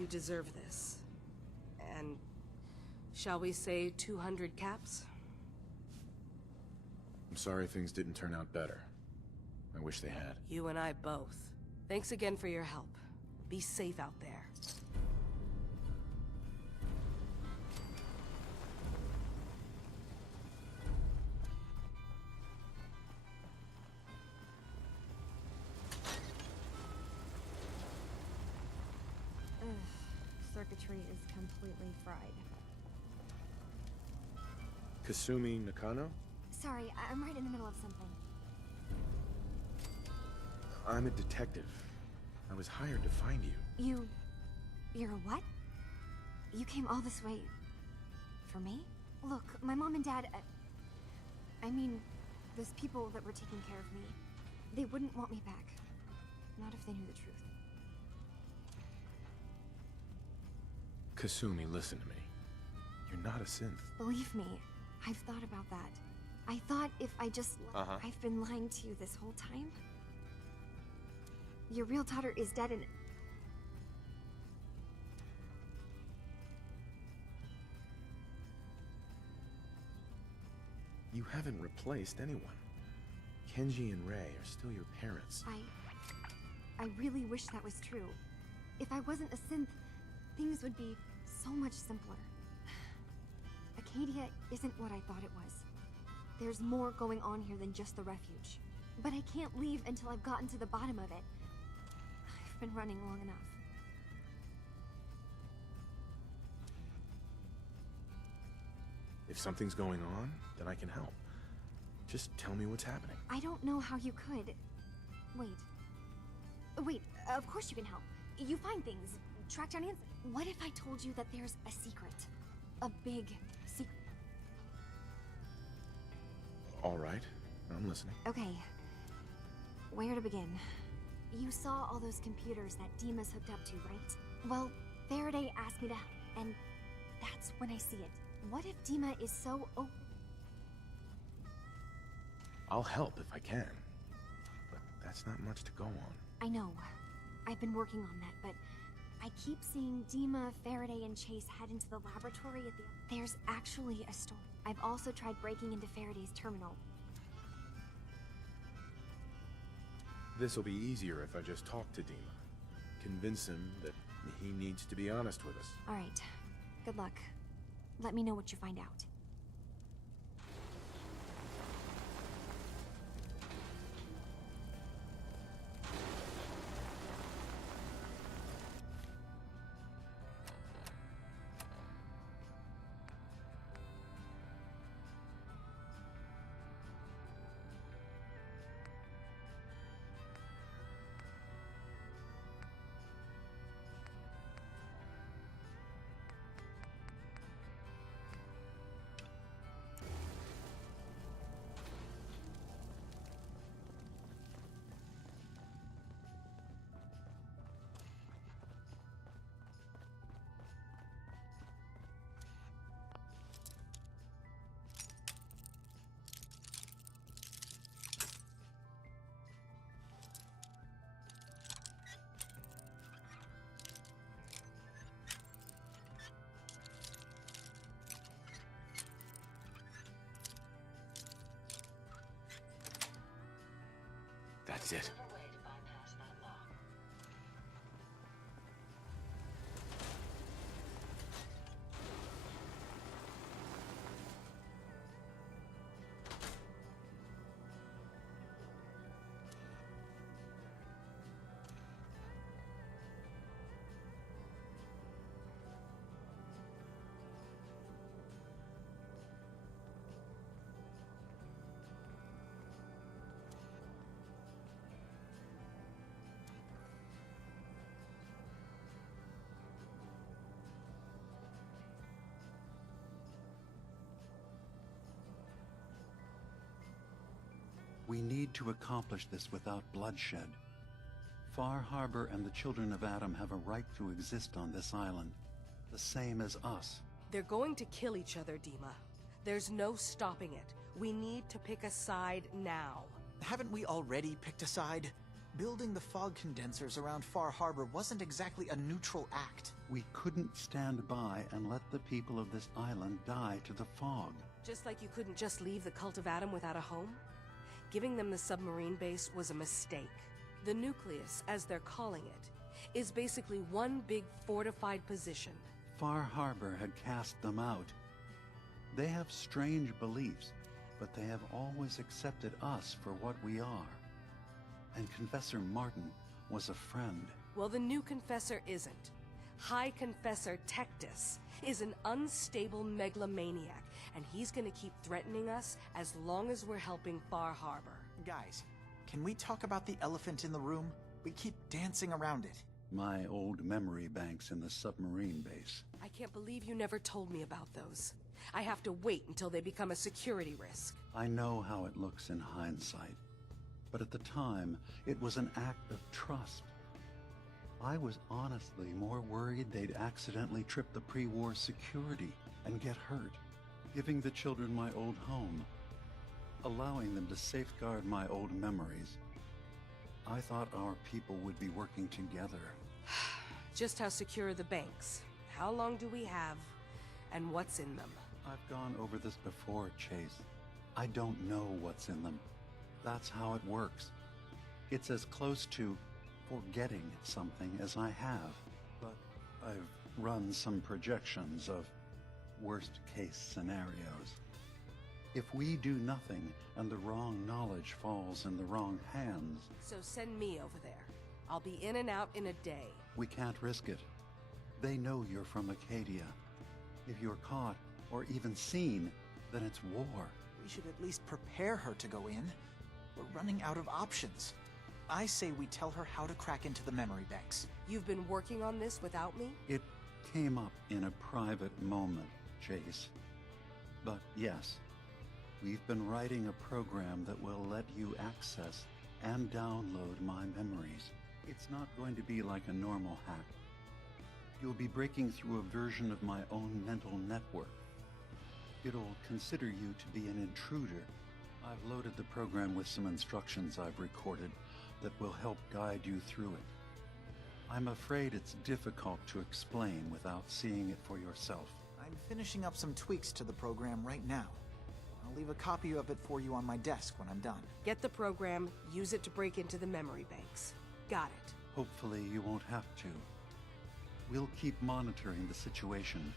You deserve this. And... shall we say 200 caps? I'm sorry things didn't turn out better. I wish they had. You and I both. Thanks again for your help. Be safe out there. Circuitry is completely fried. Kasumi Nakano? Sorry, I'm right in the middle of something. I'm a detective. I was hired to find you. You're a what? You came all this way... for me? Look, my mom and dad... I mean, those people that were taking care of me, they wouldn't want me back. Not if they knew the truth. Kasumi, listen to me. You're not a synth. Believe me, I've thought about that. I thought if I just... I've been lying to you this whole time. Your real daughter is dead and... You haven't replaced anyone. Kenji and Rei are still your parents. I really wish that was true. If I wasn't a synth, things would be so much simpler. Acadia isn't what I thought it was. There's more going on here than just the refuge. But I can't leave until I've gotten to the bottom of it. I've been running long enough. If something's going on, then I can help. Just tell me what's happening. I don't know how you could. Wait, of course you can help. You find things, track down answers. What if I told you that there's a secret? A big secret. All right, I'm listening. Okay, where to begin? You saw all those computers that Dima's hooked up to, right? Well, Faraday asked me to help, and that's when I see it. What if Dima is so open? I'll help if I can, but that's not much to go on. I know. I've been working on that, but I keep seeing Dima, Faraday, and Chase head into the laboratory at the... There's actually a storm. I've also tried breaking into Faraday's terminal. This'll be easier if I just talk to Dima. Convince him that he needs to be honest with us. All right. Good luck. Let me know what you find out. That's it. We need to accomplish this without bloodshed. Far Harbor and the children of Adam have a right to exist on this island, the same as us. They're going to kill each other, Dima. There's no stopping it. We need to pick a side now. Haven't we already picked a side? Building the fog condensers around Far Harbor wasn't exactly a neutral act. We couldn't stand by and let the people of this island die to the fog. Just like you couldn't just leave the Cult of Adam without a home? Giving them the submarine base was a mistake. The nucleus, as they're calling it, is basically one big fortified position. Far Harbor had cast them out. They have strange beliefs, but they have always accepted us for what we are. And Confessor Martin was a friend. Well, the new Confessor isn't. High Confessor Tectus is an unstable megalomaniac, and he's gonna keep threatening us as long as we're helping Far Harbor. Guys, can we talk about the elephant in the room? We keep dancing around it. My old memory banks in the submarine base. I can't believe you never told me about those. I have to wait until they become a security risk. I know how it looks in hindsight, but at the time, it was an act of trust. I was honestly more worried they'd accidentally trip the pre-war security and get hurt. Giving the children my old home, allowing them to safeguard my old memories. I thought our people would be working together. Just how secure are the banks? How long do we have? And what's in them? I've gone over this before, Chase. I don't know what's in them. That's how it works. It's as close to forgetting something as I have. But I've run some projections of worst-case scenarios. If we do nothing and the wrong knowledge falls in the wrong hands... So send me over there. I'll be in and out in a day. We can't risk it. They know you're from Acadia. If you're caught, or even seen, then it's war. We should at least prepare her to go in. We're running out of options. I say we tell her how to crack into the memory banks. You've been working on this without me? It came up in a private moment, Chase. But yes, we've been writing a program that will let you access and download my memories. It's not going to be like a normal hack. You'll be breaking through a version of my own mental network. It'll consider you to be an intruder. I've loaded the program with some instructions I've recorded that will help guide you through it. I'm afraid it's difficult to explain without seeing it for yourself. I'm finishing up some tweaks to the program right now. I'll leave a copy of it for you on my desk when I'm done. Get the program, use it to break into the memory banks. Got it. Hopefully you won't have to. We'll keep monitoring the situation.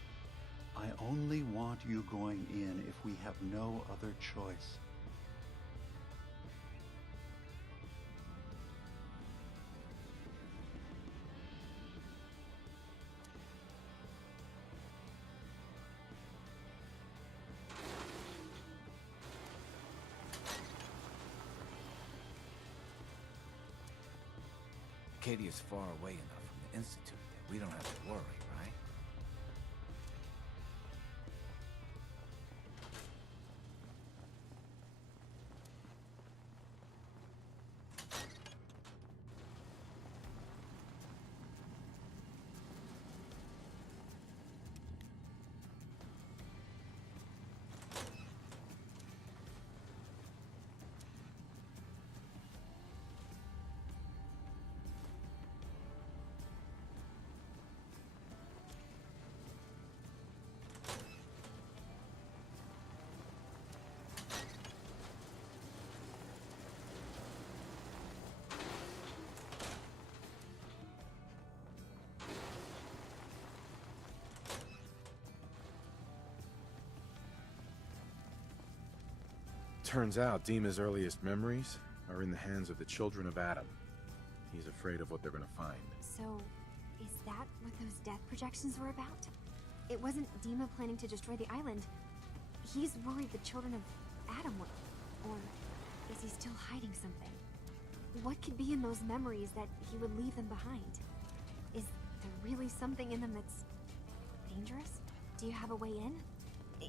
I only want you going in if we have no other choice. Acadia's far away enough from the Institute that we don't have to worry, right? Turns out Dima's earliest memories are in the hands of the children of Adam. He's afraid of what they're gonna find. So, is that what those death projections were about? It wasn't Dima planning to destroy the island. He's worried the children of Adam will. Or is he still hiding something? What could be in those memories that he would leave them behind? Is there really something in them that's dangerous? Do you have a way in?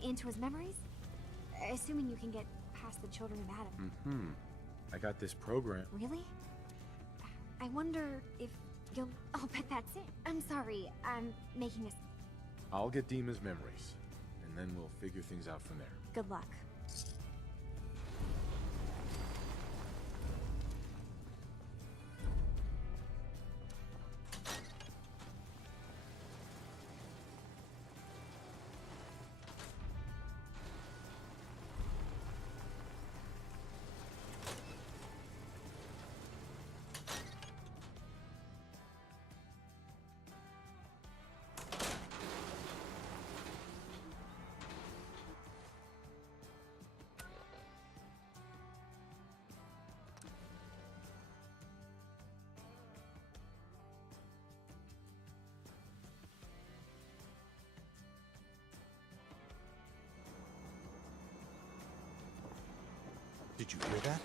Into his memories? Assuming you can get past the children of Adam. I got this program. Really? I wonder if you'll... I'll bet that's it. I'm sorry, I'm making this... I'll get Dima's memories, and then we'll figure things out from there. Good luck. Did you hear that?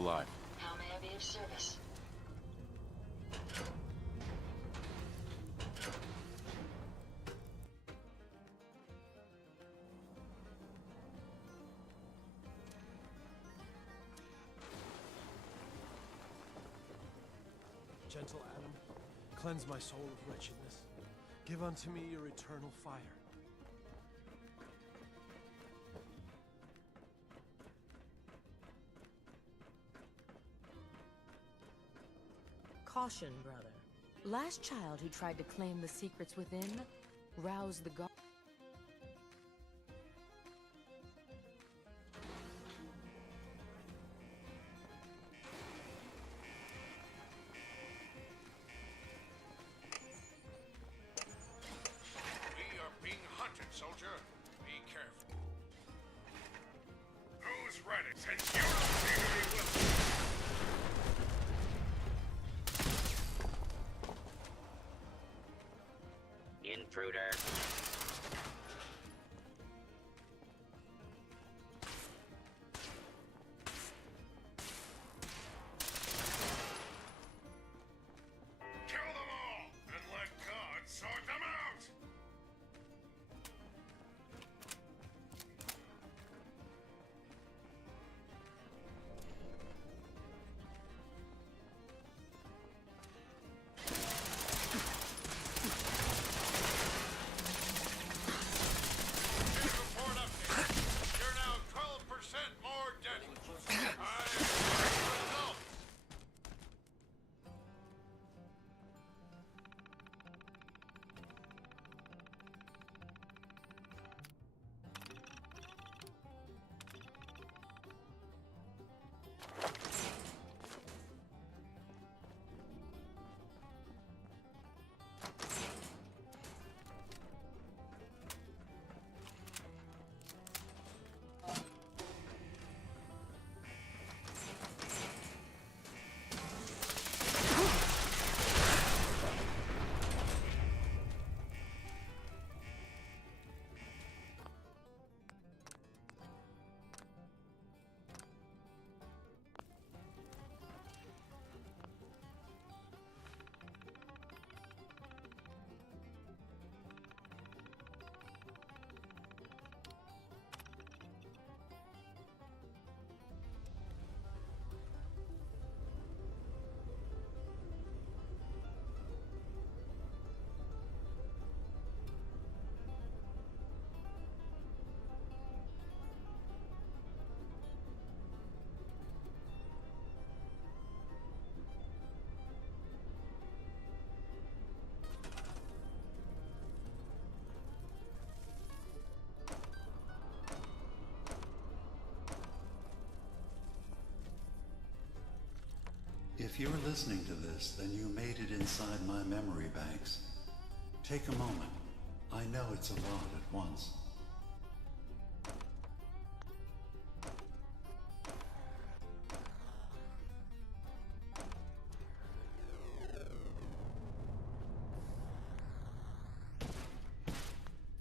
alive. How may I be of service? Gentle Adam, cleanse my soul of wretchedness. Give unto me your eternal fire. Caution, brother. Last child who tried to claim the secrets within roused the guard. We are being hunted, soldier. Be careful. Who's ready? Since you don't seem to be willing. Intruder. Kill them all and let God sort them out. Report update. You're now 12% more deadly. I result. If you're listening to this, then you made it inside my memory banks. Take a moment. I know it's a lot at once.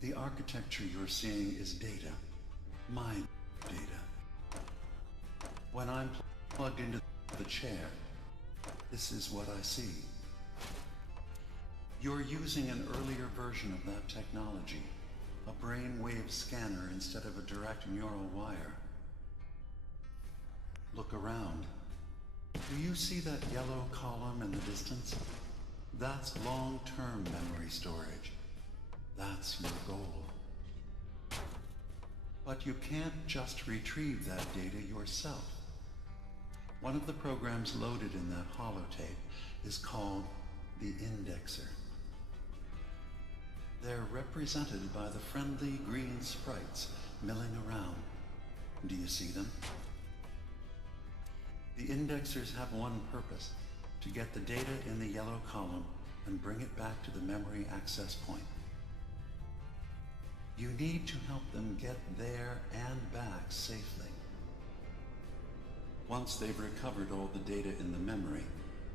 The architecture you're seeing is data. My data. When I'm plugged into the chair, this is what I see. You're using an earlier version of that technology, a brainwave scanner instead of a direct neural wire. Look around. Do you see that yellow column in the distance? That's long-term memory storage. That's your goal. But you can't just retrieve that data yourself. One of the programs loaded in that holotape is called the indexer. They're represented by the friendly green sprites milling around. Do you see them? The indexers have one purpose: to get the data in the yellow column and bring it back to the memory access point. You need to help them get there and back safely. Once they've recovered all the data in the memory,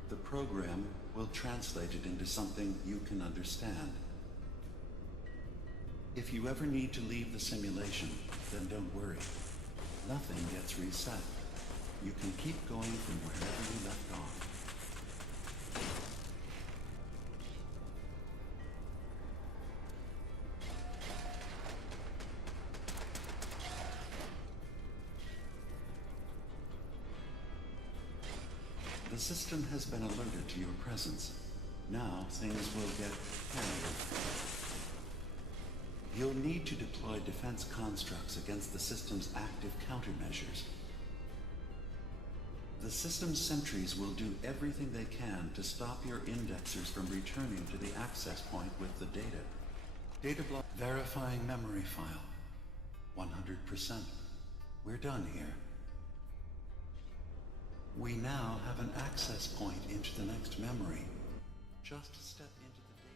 the program will translate it into something you can understand. If you ever need to leave the simulation, then don't worry. Nothing gets reset. You can keep going from wherever you left off. The system has been alerted to your presence. Now things will get hairy. You'll need to deploy defense constructs against the system's active countermeasures. The system's sentries will do everything they can to stop your indexers from returning to the access point with the data. Data block verifying memory file. 100%. We're done here. We now have an access point into the next memory. Just step into the data.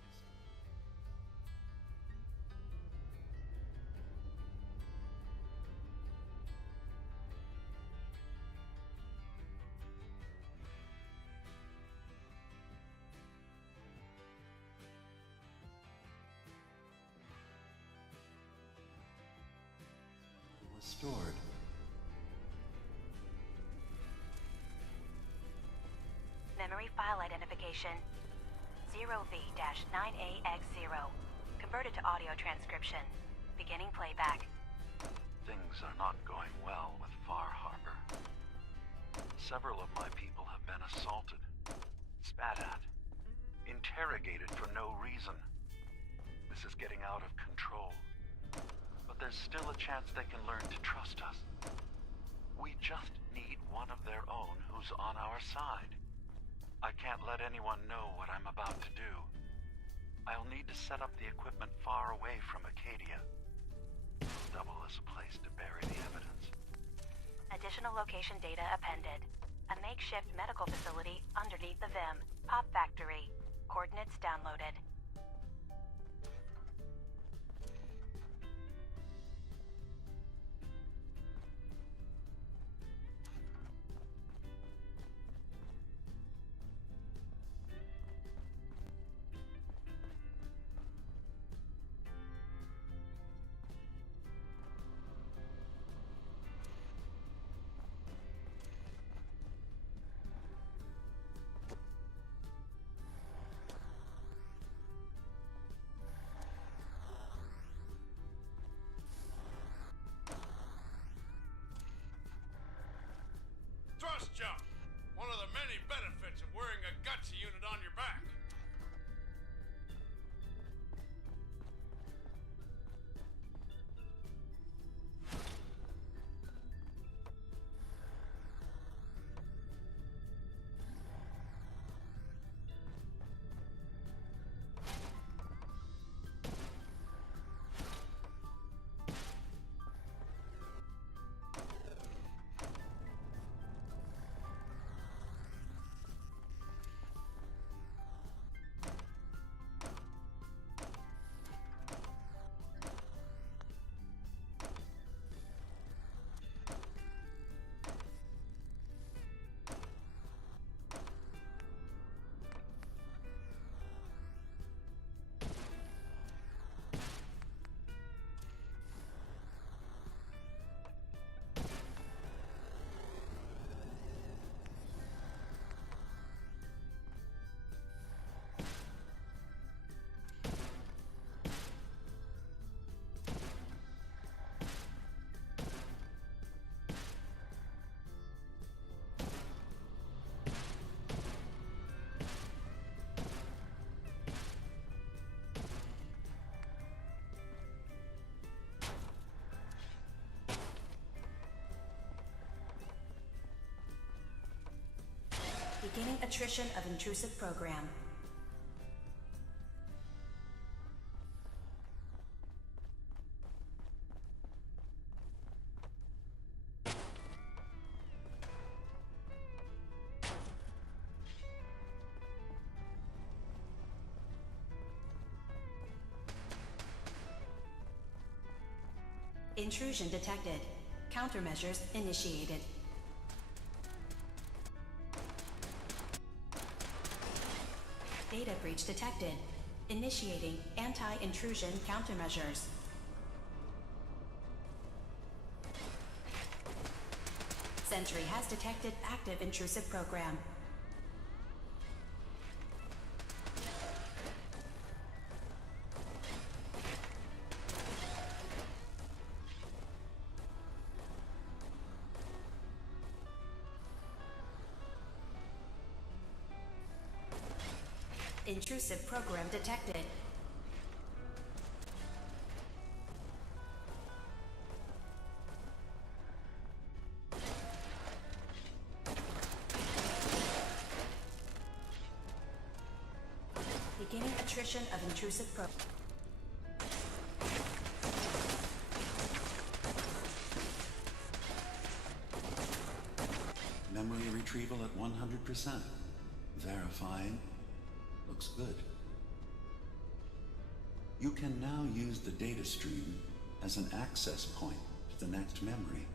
Was stored. Memory file identification 0V-9AX0. Converted to audio transcription. Beginning playback. Things are not going well with Far Harbor. Several of my people have been assaulted, spat at, interrogated for no reason. This is getting out of control. But there's still a chance they can learn to trust us. We just need one of their own who's on our side. I can't let anyone know what I'm about to do. I'll need to set up the equipment far away from Acadia. Double as a place to bury the evidence. Additional location data appended. A makeshift medical facility underneath the VIM. Pop factory. Coordinates downloaded. Thrust jump! One of the many benefits of wearing a GOTY unit on your back. Beginning attrition of intrusive program. Intrusion detected. Countermeasures initiated. Data breach detected. Initiating anti-intrusion countermeasures. sentry has detected active intrusive program. Intrusive program detected. Beginning attrition of intrusive program. Memory retrieval at 100%. Verifying. Looks good. You can now use the data stream as an access point to the next memory.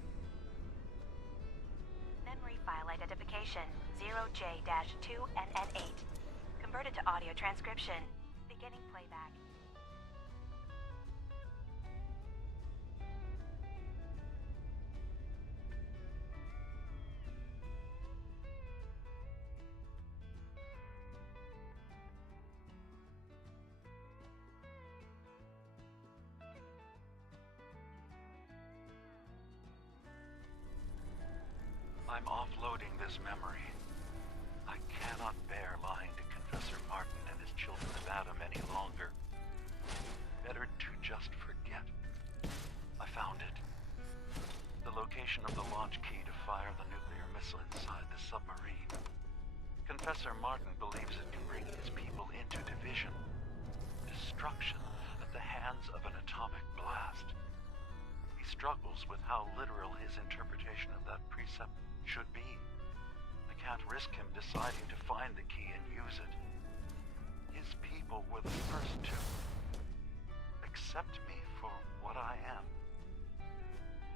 Memory file identification 0J-2NN8. Converted to audio transcription. Beginning playback. I'm offloading this memory. I cannot bear lying to Confessor Martin and his children of Adam any longer. Better to just forget. I found it. The location of the launch key to fire the nuclear missile inside the submarine. Confessor Martin believes it can bring his people into division. Destruction at the hands of an atomic blast. He struggles with how literal his interpretation of that precept should be. I can't risk him deciding to find the key and use it. His people were the first to accept me for what I am.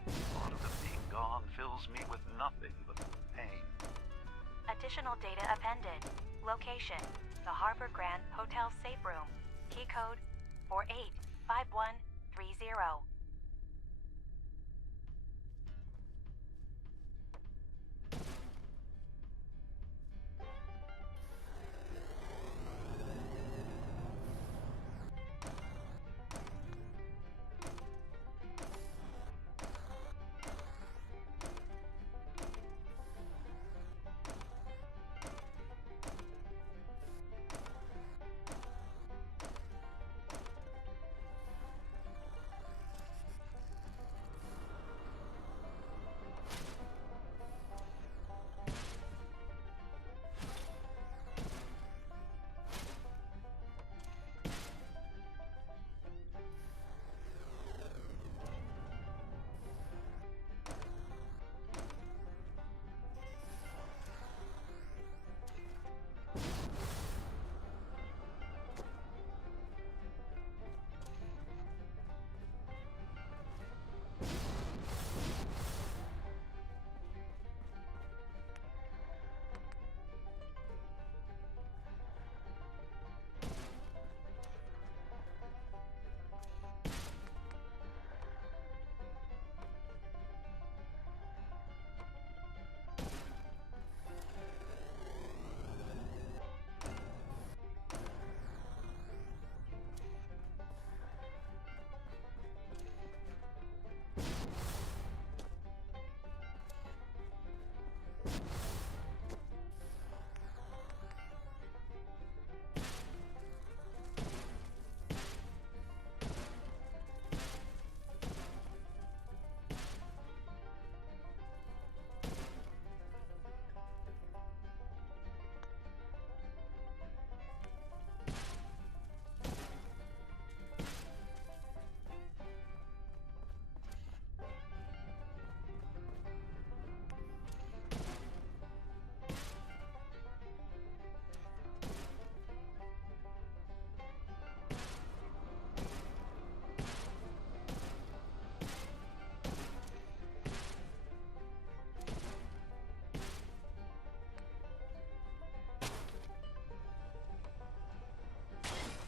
The thought of them being gone fills me with nothing but pain. Additional data appended. Location: the Harbor Grand Hotel safe room. Key code 485130.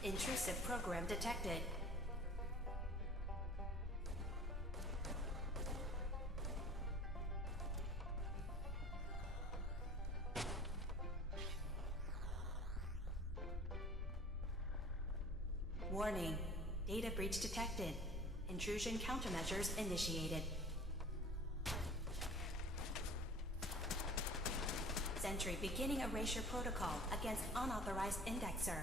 Intrusive program detected. Warning. Data breach detected. Intrusion countermeasures initiated. Sentry beginning erasure protocol against unauthorized indexer.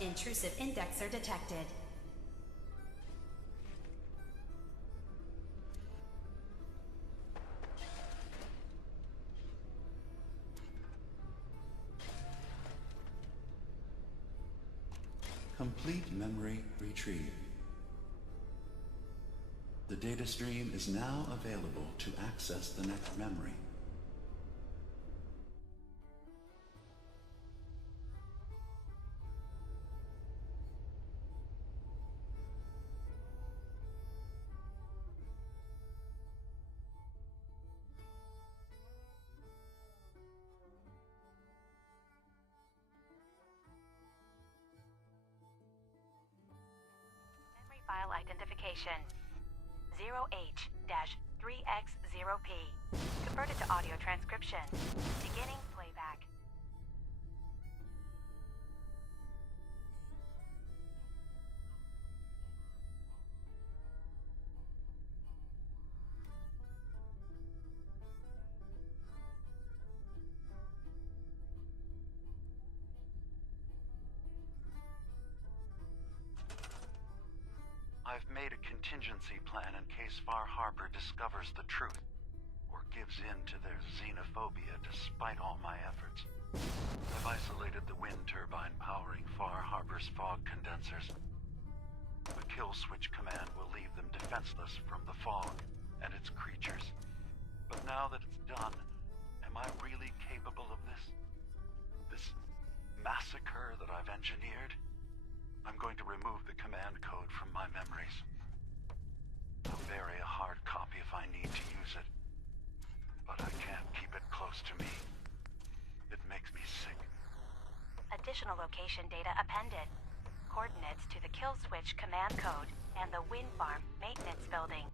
Intrusive indexer detected. Complete memory retrieved. The data stream is now available to access the next memory. File identification 0H-3X0P. Converted to audio transcription. Beginning playback. I've made a contingency plan in case Far Harbor discovers the truth, or gives in to their xenophobia despite all my efforts. I've isolated the wind turbine powering Far Harbor's fog condensers. A kill switch command will leave them defenseless from the fog and its creatures. But now that it's done, am I really capable of this? This massacre that I've engineered? I'm going to remove the command code from my memories. I'll bury a hard copy if I need to use it. But I can't keep it close to me. It makes me sick. Additional location data appended. Coordinates to the kill switch command code and the wind farm maintenance building.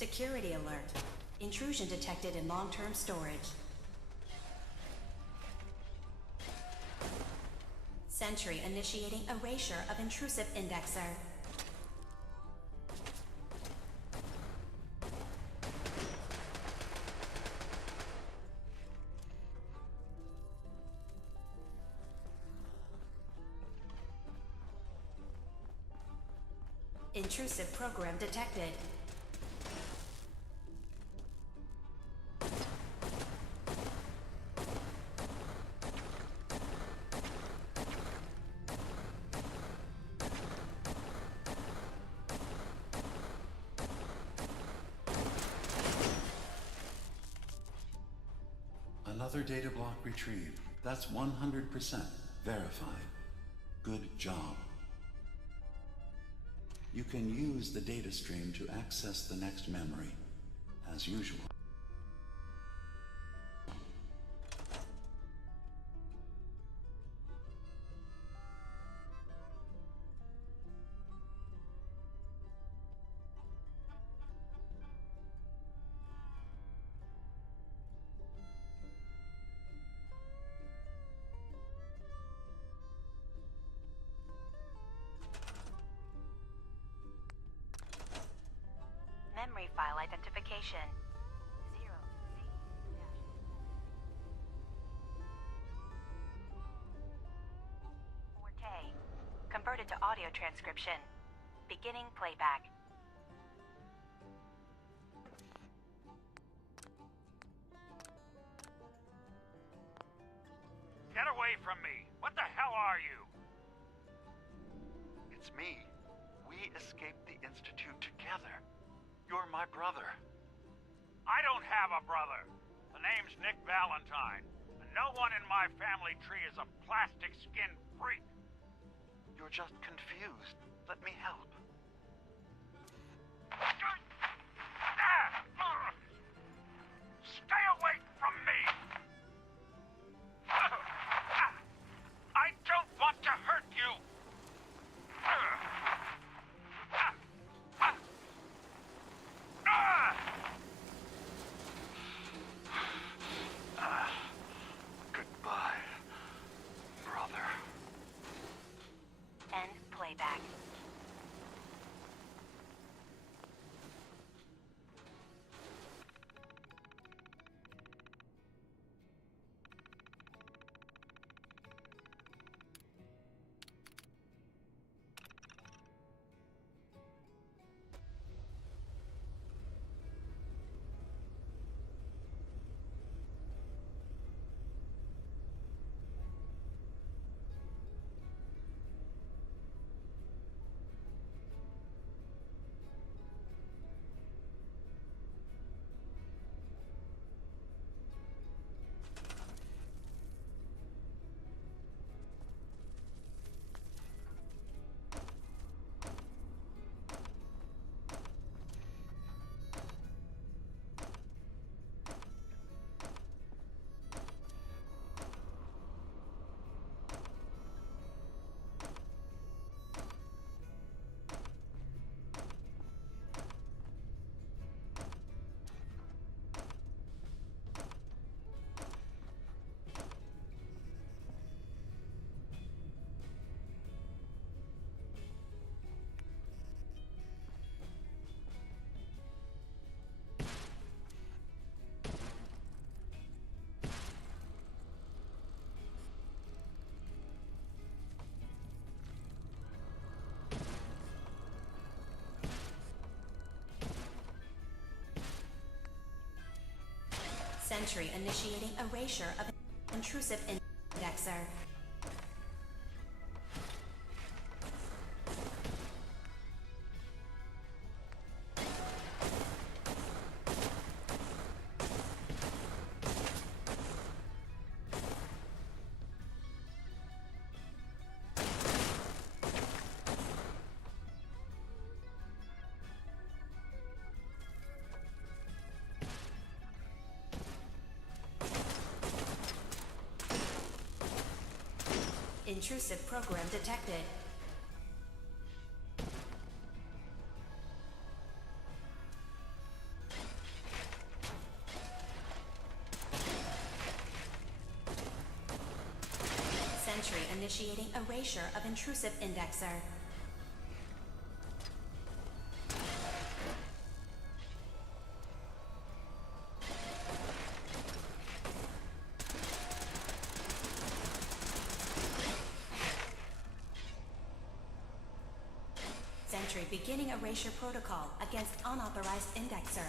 Security alert. Intrusion detected in long-term storage. Sentry initiating erasure of intrusive indexer. Intrusive program detected. Another data block retrieved. That's 100% verified. Good job. You can use the data stream to access the next memory, as usual. Memory file identification. 0 Forte. Converted to audio transcription. Beginning playback. Get away from me! What the hell are you? It's me. We escaped the Institute together. You're my brother. I don't have a brother. The name's Nick Valentine, and no one in my family tree is a plastic skin freak. You're just confused. Let me help. Stay away from me! I don't want to hurt you! Goodbye, brother. End playback. Sentry initiating erasure of intrusive indexer. Intrusive program detected. initiating erasure of intrusive indexer. Sentry beginning erasure protocol against unauthorized indexer.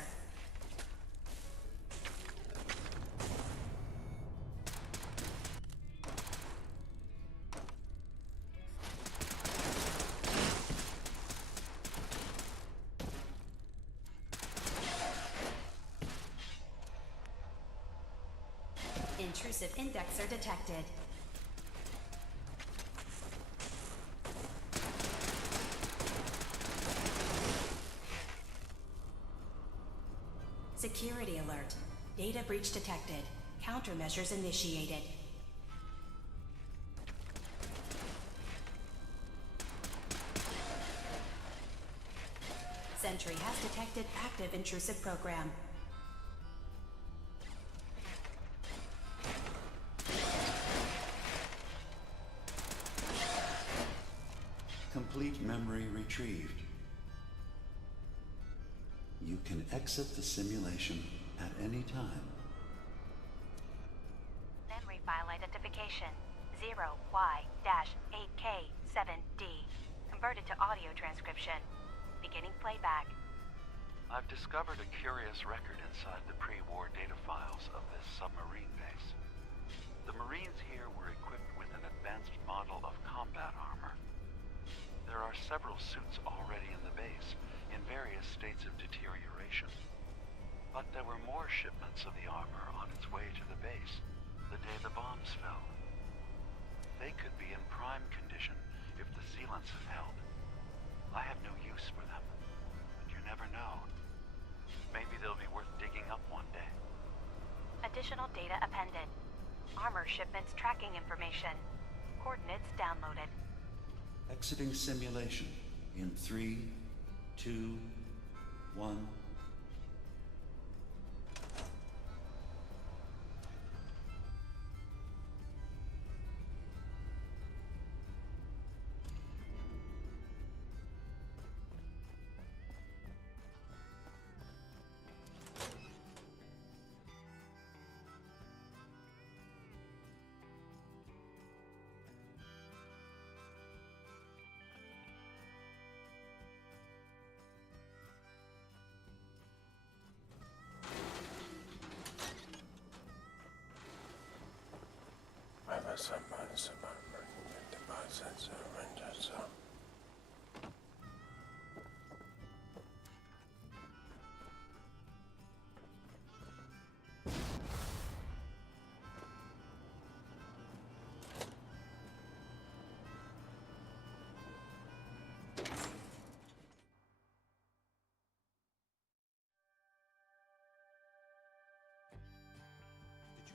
Intrusive indexer detected. Security alert. Data breach detected. Countermeasures initiated. Sentry has detected active intrusive program. Complete memory retrieved. You can exit the simulation at any time. Memory file identification 0Y-8K7D. Converted to audio transcription. Beginning playback. I've discovered a curious record inside the pre-war data files of this submarine base. The Marines here were equipped with an advanced model of combat armor. There are several suits already in the base, in various states of deterioration. But there were more shipments of the armor on its way to the base the day the bombs fell. They could be in prime condition if the sealants have held. I have no use for them, but you never know. Maybe they'll be worth digging up one day. Additional data appended. Armor shipments tracking information. Coordinates downloaded. Exiting simulation in 3, 2, 1.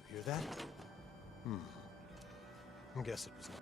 Hear that? I guess it was not.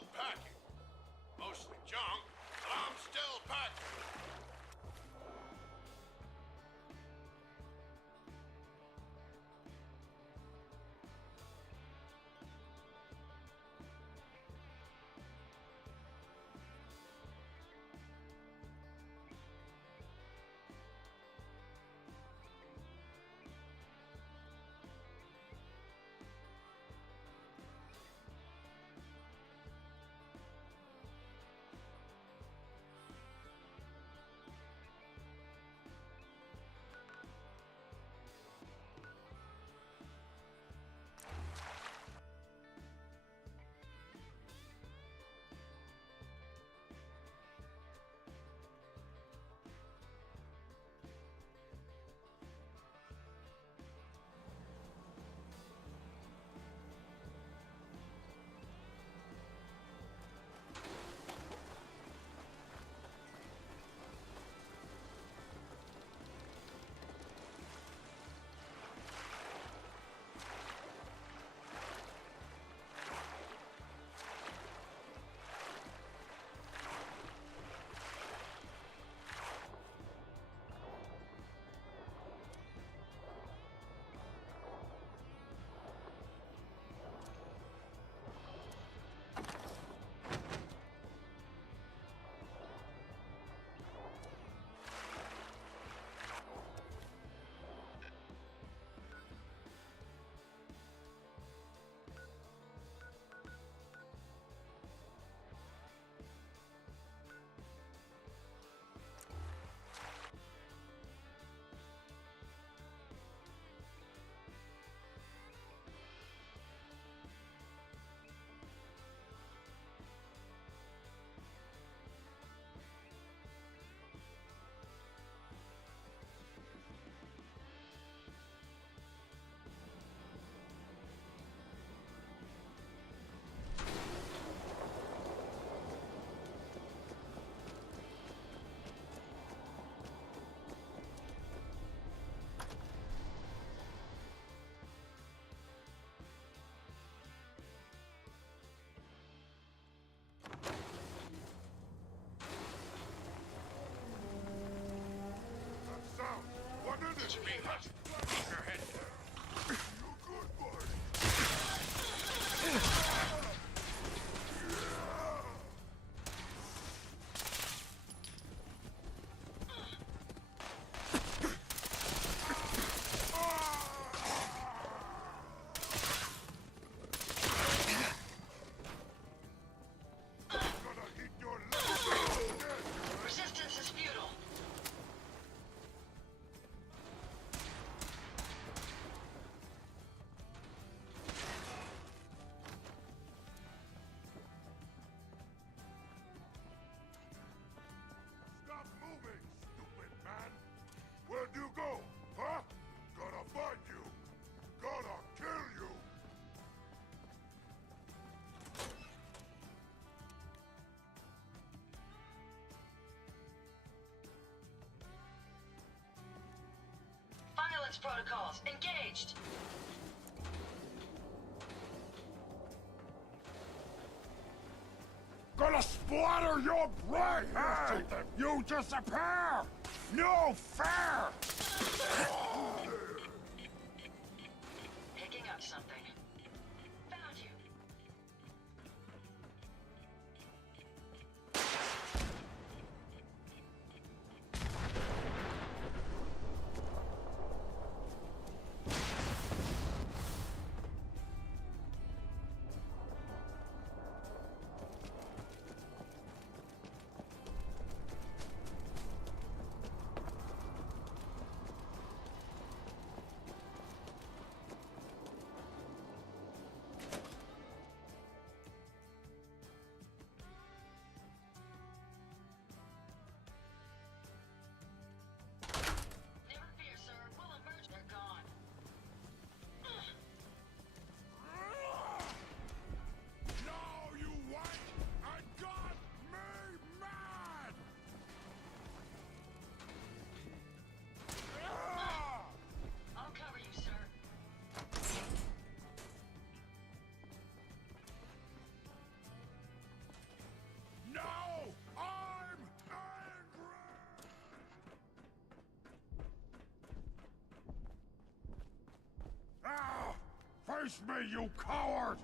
still packing. Mostly junk, but I'm still packing. It's me. Keep your head down. Resistance is futile. Stop moving, stupid man! Where'd you go, huh? Gonna find you! Gonna kill you! Violence protocols engaged. Gonna splatter your brain! Hey, you disappear! No fair! Picking up something. Found you. Face me, you coward!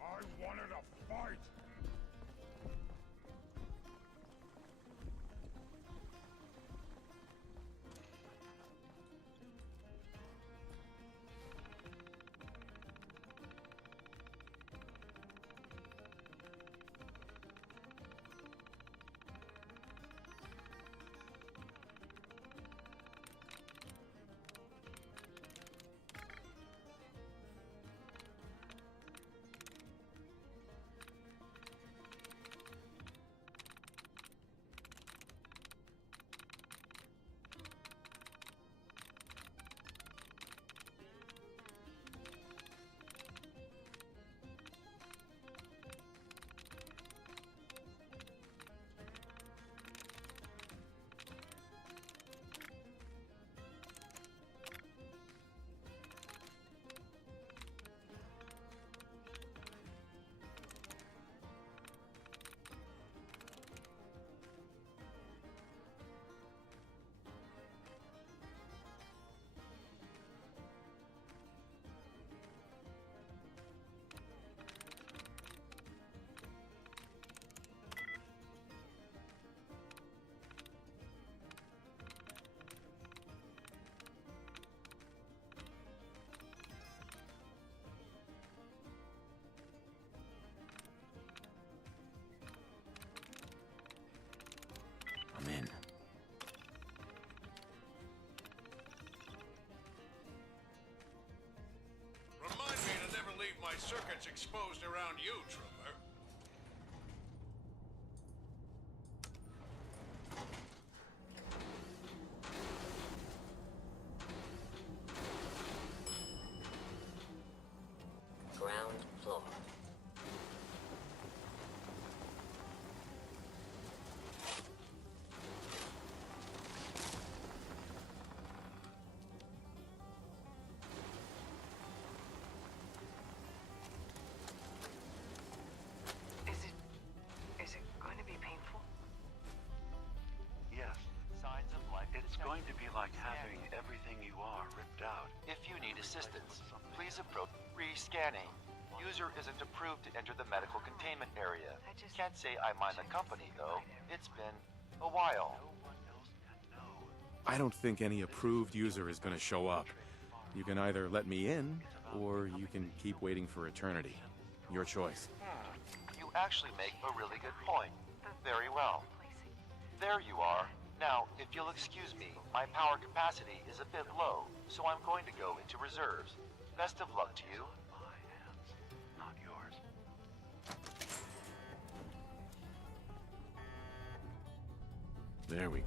I wanted a fight! I'm in. Remind me to never leave my circuits exposed around you, Trooper. Ground floor. Is it going to be painful? Yes. Signs of life. It's going to be like having everything you are ripped out. If you need assistance, please approach re-scanning. User isn't approved to enter the medical containment area. Can't say I mind the company, though. It's been a while. I don't think any approved user is gonna show up. You can either let me in, or you can keep waiting for eternity. Your choice. You actually make a really good point. Very well. There you are. Now, if you'll excuse me, my power capacity is a bit low, so I'm going to go into reserves. Best of luck to you. Not yours. There we go.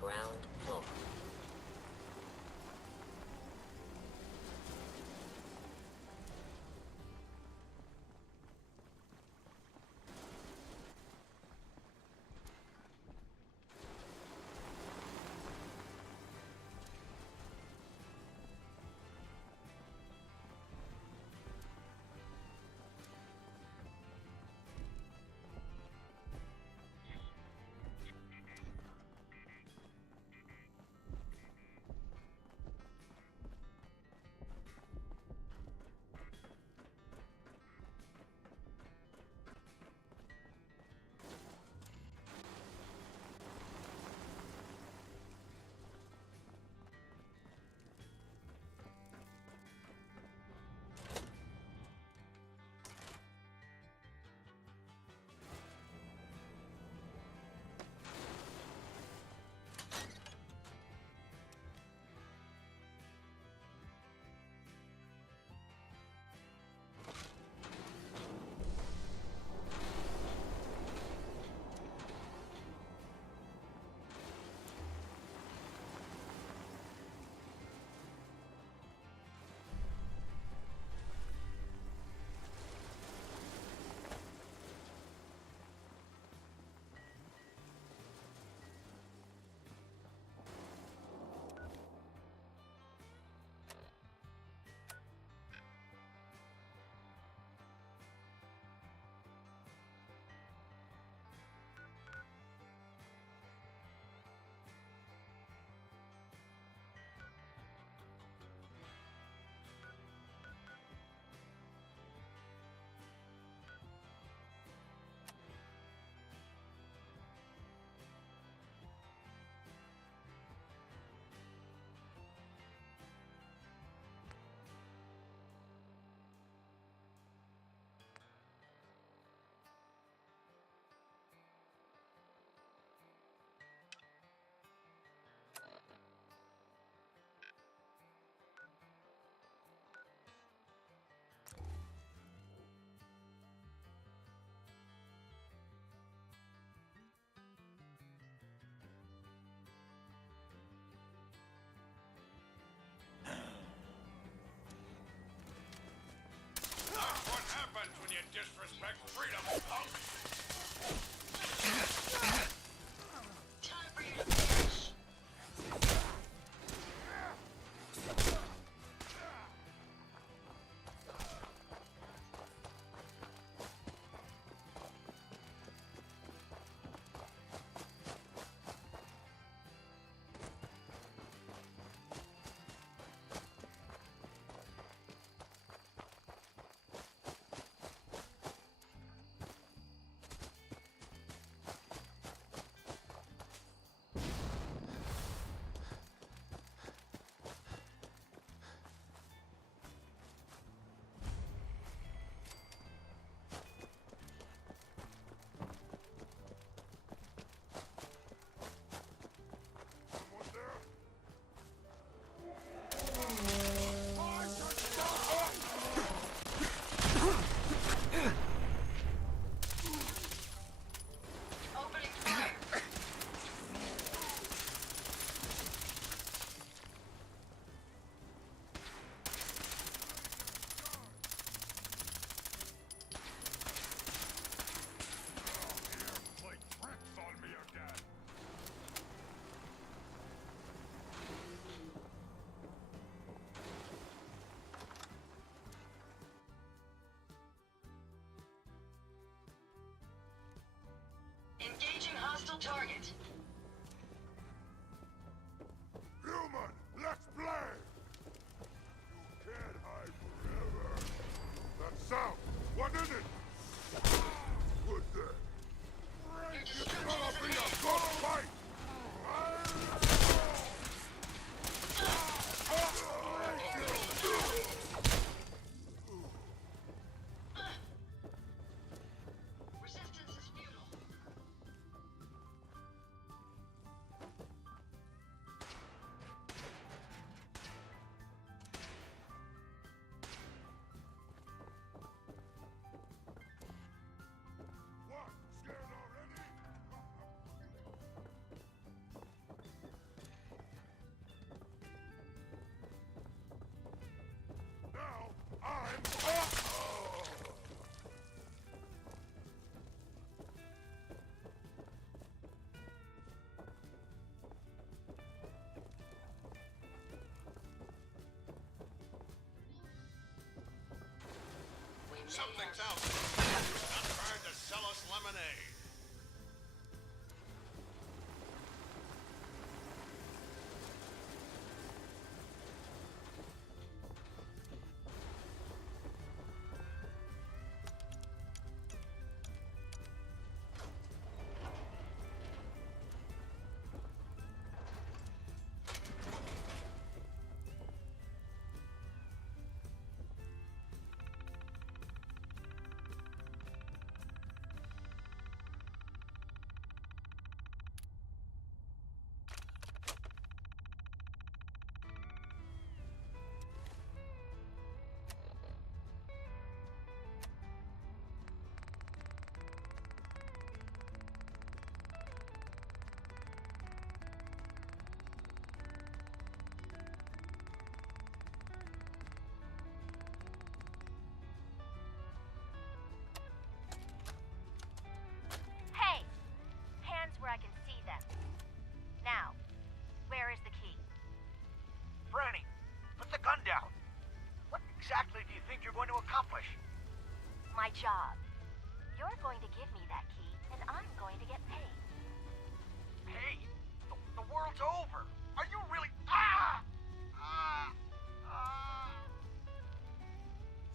Ground floor. Engaging hostile target. Human, let's play! You can't hide forever. That sound, what is it? Good then. It's gonna be a good fight! Resistance is futile. What? Scared already? Now, I'm... Something's out there. Not trying to sell us lemonade. Hey! Hands where I can see them. Now, where is the key? Franny, put the gun down. What exactly do you think you're going to accomplish? My job. You're going to give me that key, and I'm going to get paid. Hey, the world's over. Are you really... Ah!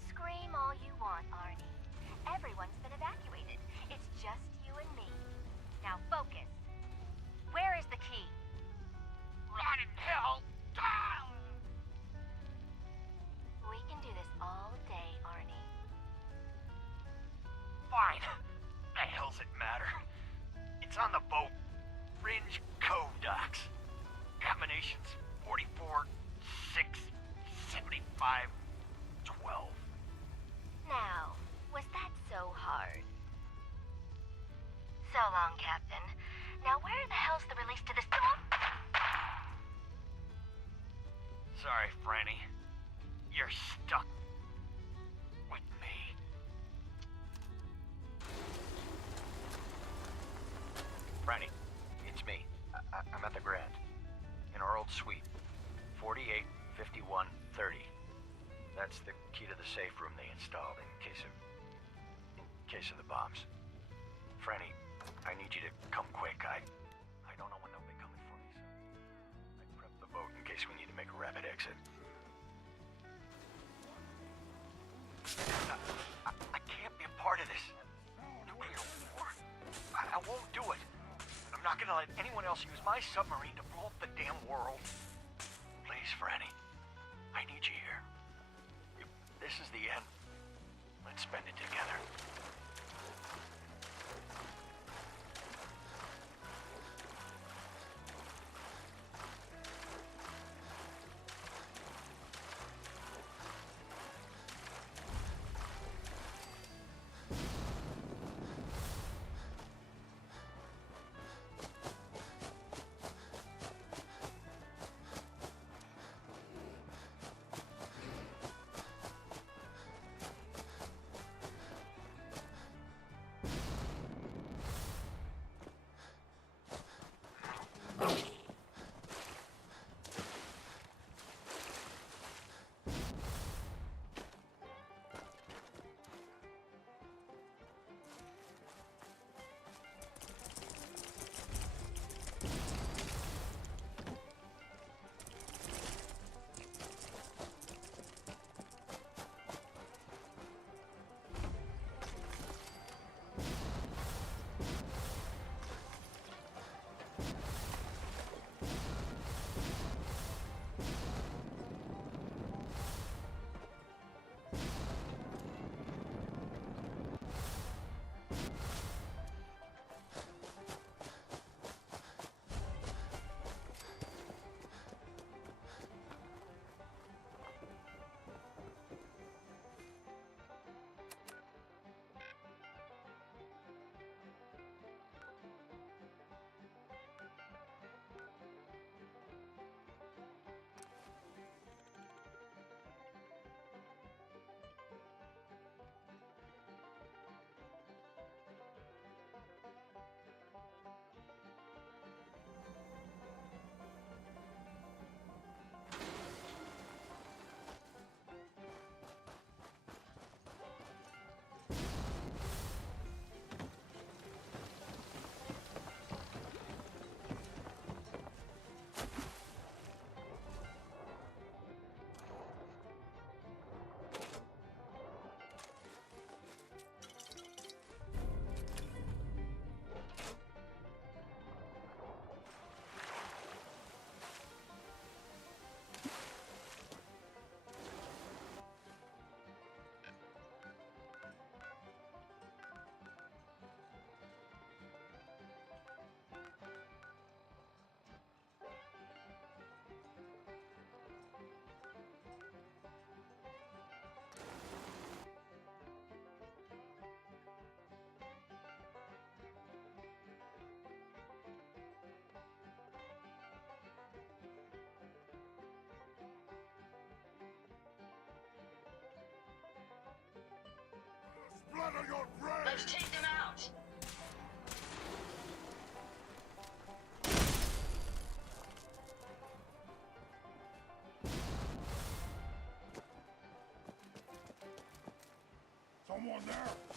Scream all you want, Arnie. Everyone's been evacuated. It's just you and me. Now focus. Where is the key? Rot in hell! Ah! We can do this all day, Arnie. Fine. The hell's it matter? It's on the boat. Fringe Cove docks. Combinations 44, 6, 75, 12. Now, was that so hard? So long, Captain. Now where the hell's the release to this... Sorry, Franny. You're stuck with me. Franny, it's me. I'm at the Grand. In our old suite. 48, 51, 30. That's the key to the safe room they installed in case of the bombs. Franny, I need you to come quick. I don't know when they'll be coming for me, so I prep the boat in case we need to make a rapid exit. I can't be a part of this. Nuclear war. I won't do it. I'm not gonna let anyone else use my submarine to blow up the damn world. Please, Franny. I need you here. If this is the end, let's spend it together. Shatter your brain! Let's take them out! Someone there!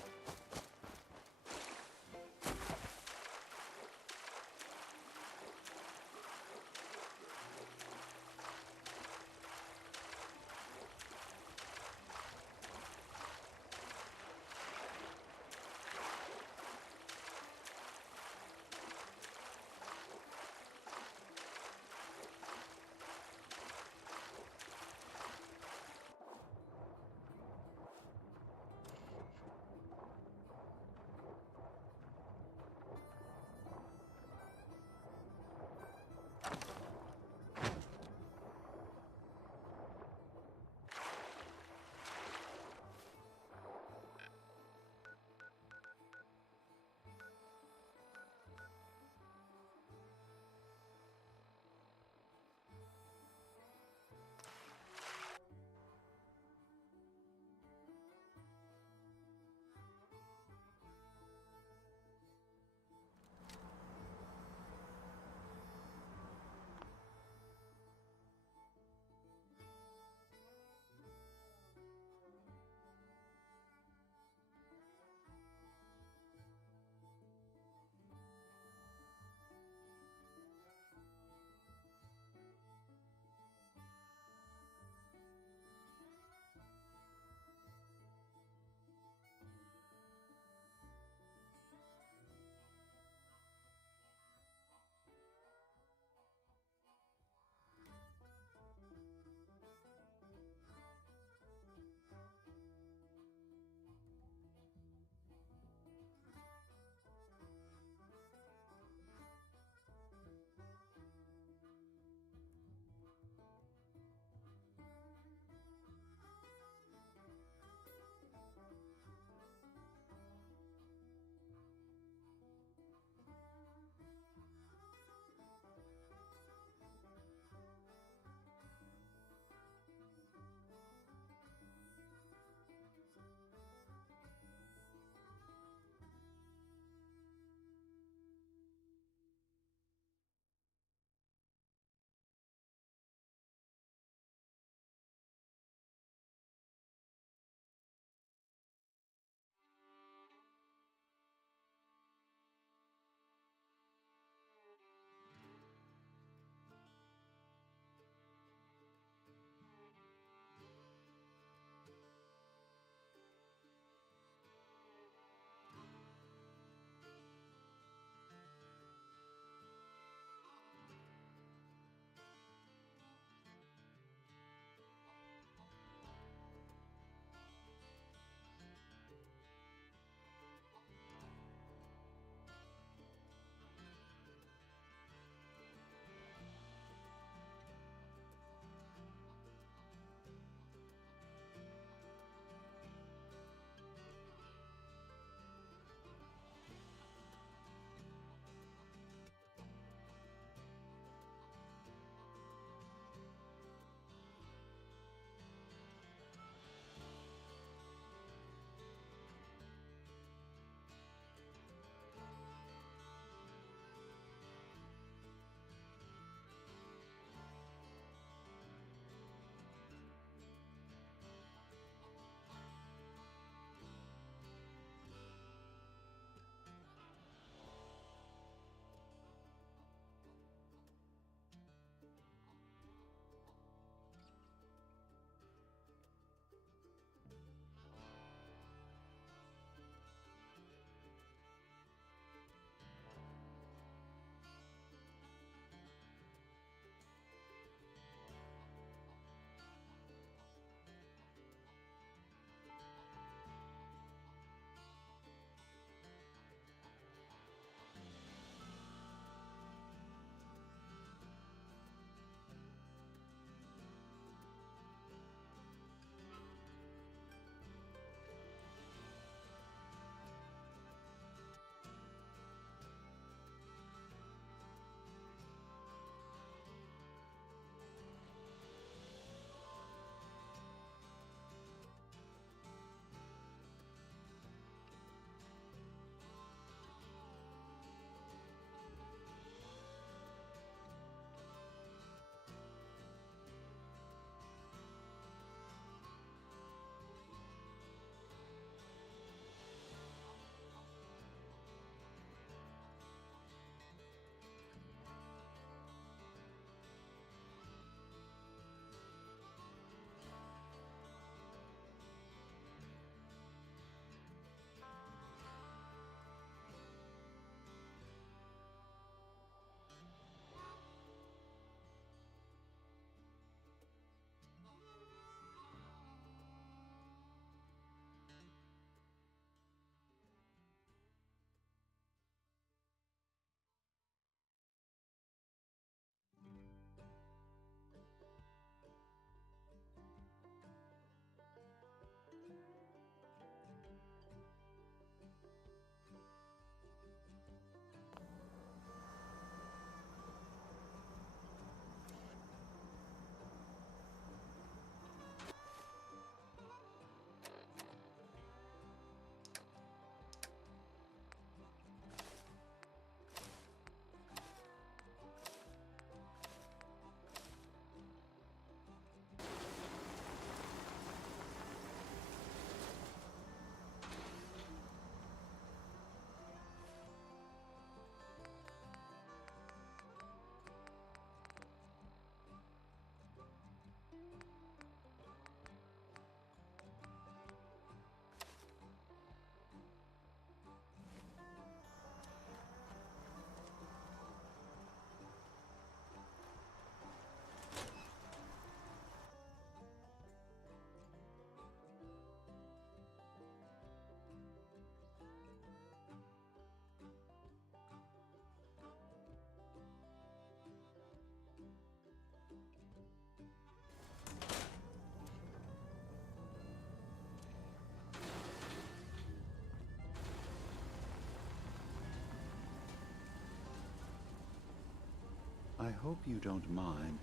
hope you don't mind,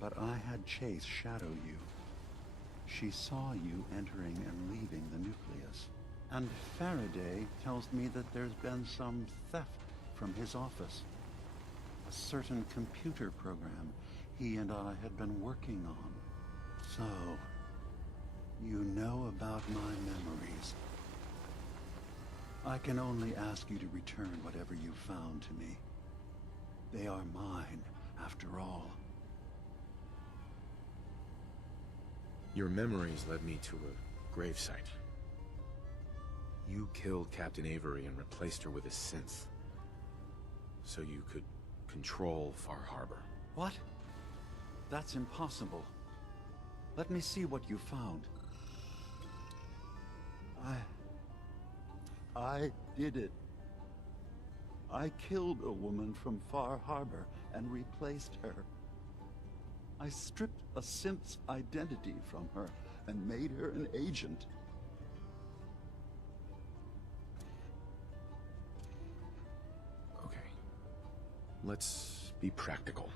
but I had Chase shadow you. She saw you entering and leaving the nucleus. And Faraday tells me that there's been some theft from his office. A certain computer program he and I had been working on. So, you know about my memories. I can only ask you to return whatever you found to me. They are mine, after all. Your memories led me to a gravesite. You killed Captain Avery and replaced her with a synth, so you could control Far Harbor. What? That's impossible. Let me see what you found. I did it. I killed a woman from Far Harbor and replaced her. I stripped a synth's identity from her and made her an agent. Okay. Let's be practical.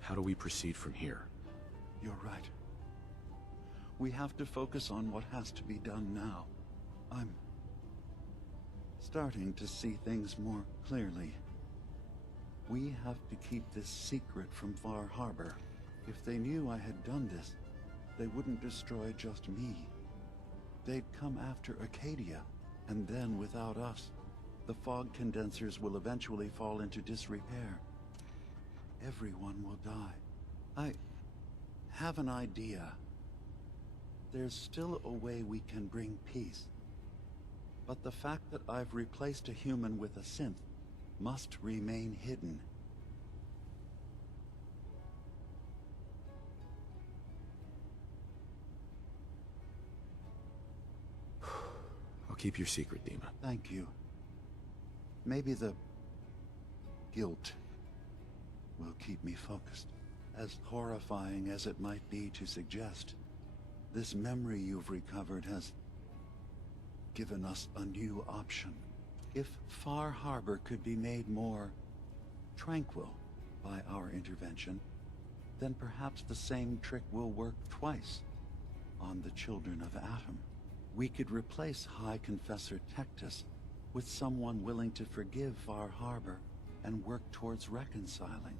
How do we proceed from here? You're right. We have to focus on what has to be done now. I'm starting to see things more clearly. We have to keep this secret from Far Harbor. If they knew I had done this, they wouldn't destroy just me. They'd come after Acadia, and then without us, the fog condensers will eventually fall into disrepair. Everyone will die. I have an idea. There's still a way we can bring peace. But the fact that I've replaced a human with a synth must remain hidden. I'll keep your secret, Dima. Thank you. Maybe the guilt will keep me focused. As horrifying as it might be to suggest, this memory you've recovered has given us a new option. If Far Harbor could be made more tranquil by our intervention, then perhaps the same trick will work twice on the children of Atom. We could replace High Confessor Tectus with someone willing to forgive Far Harbor and work towards reconciling.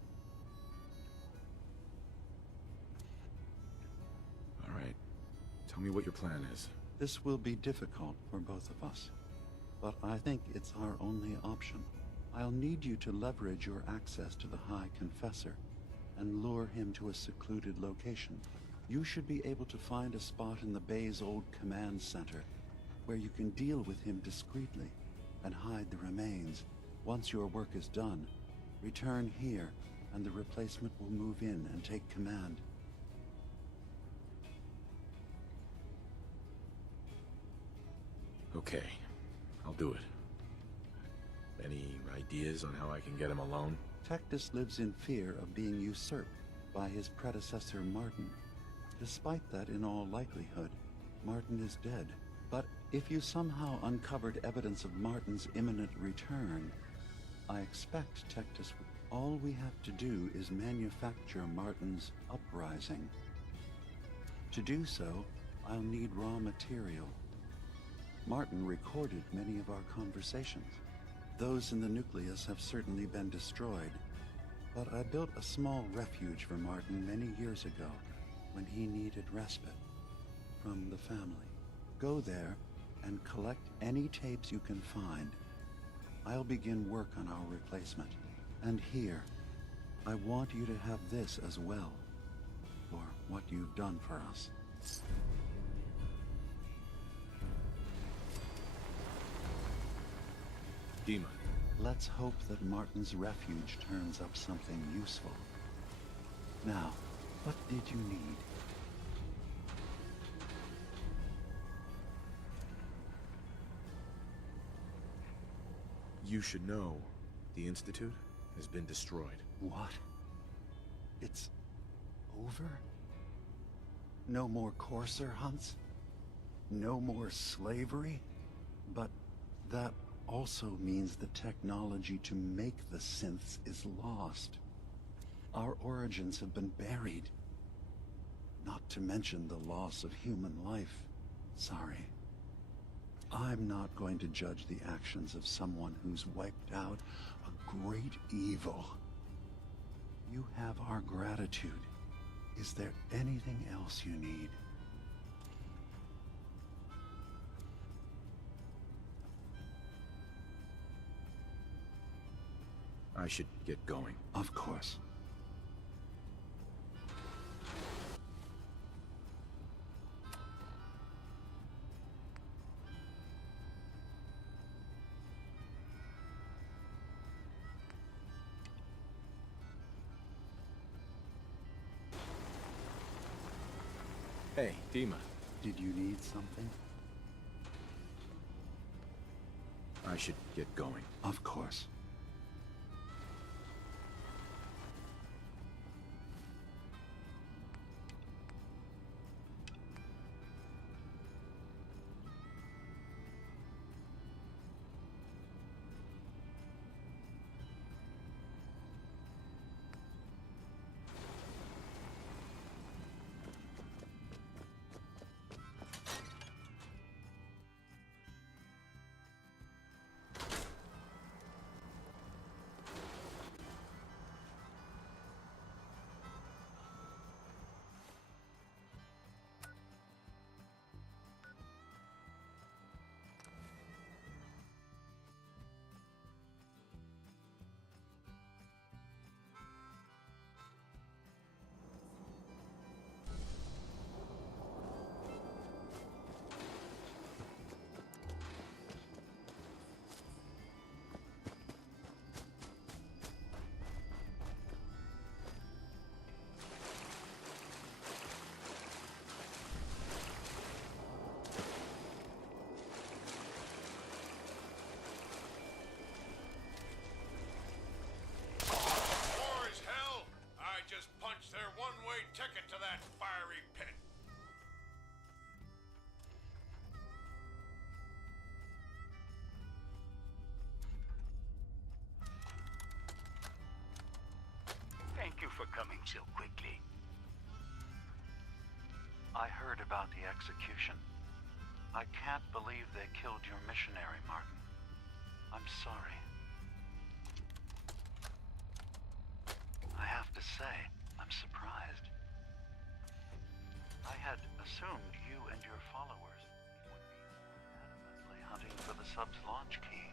All right. Tell me what your plan is. This will be difficult for both of us, but I think it's our only option. I'll need you to leverage your access to the High Confessor and lure him to a secluded location. You should be able to find a spot in the Bay's old command center where you can deal with him discreetly and hide the remains. Once your work is done, return here and the replacement will move in and take command. Okay, I'll do it. Any ideas on how I can get him alone? Tectus lives in fear of being usurped by his predecessor Martin. Despite that, in all likelihood, Martin is dead. But if you somehow uncovered evidence of Martin's imminent return, I expect Tectus would. All we have to do is manufacture Martin's uprising. To do so, I'll need raw material. Martin recorded many of our conversations. Those in the nucleus have certainly been destroyed, but I built a small refuge for Martin many years ago when he needed respite from the family. Go there and collect any tapes you can find. I'll begin work on our replacement. And here, I want you to have this as well, for what you've done for us. Dima. Let's hope that Martin's refuge turns up something useful. Now, what did you need? You should know the Institute has been destroyed. What? It's over? No more courser hunts? No more slavery? But that also means the technology to make the synths is lost. Our origins have been buried. Not to mention the loss of human life. Sorry. I'm not going to judge the actions of someone who's wiped out a great evil. You have our gratitude. Is there anything else you need? I should get going. Of course. Hey, Dima. Did you need something? I should get going. Of course. Ticket to that fiery pit. Thank you for coming so quickly. I heard about the execution. I can't believe they killed your missionary, Martin. I'm sorry. I have to say, I'm surprised. I had assumed you and your followers would be adamantly hunting for the sub's launch key.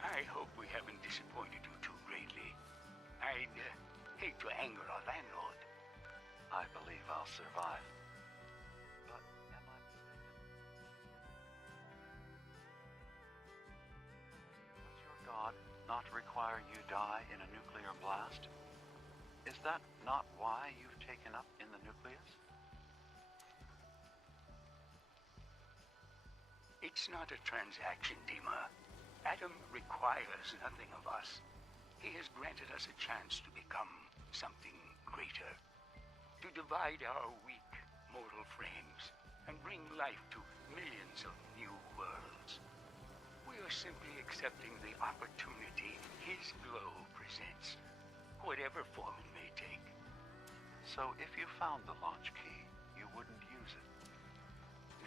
I hope we haven't disappointed you too greatly. I'd hate to anger our landlord. I believe I'll survive. But am I mistaken? Does your god not require you die in a nuclear blast? Is that not why you've taken up in the nucleus? It's not a transaction, Dima. Adam requires nothing of us. He has granted us a chance to become something greater. To divide our weak mortal frames and bring life to millions of new worlds. We are simply accepting the opportunity his glow presents, whatever form it may take. So if you found the launch key, you wouldn't use it?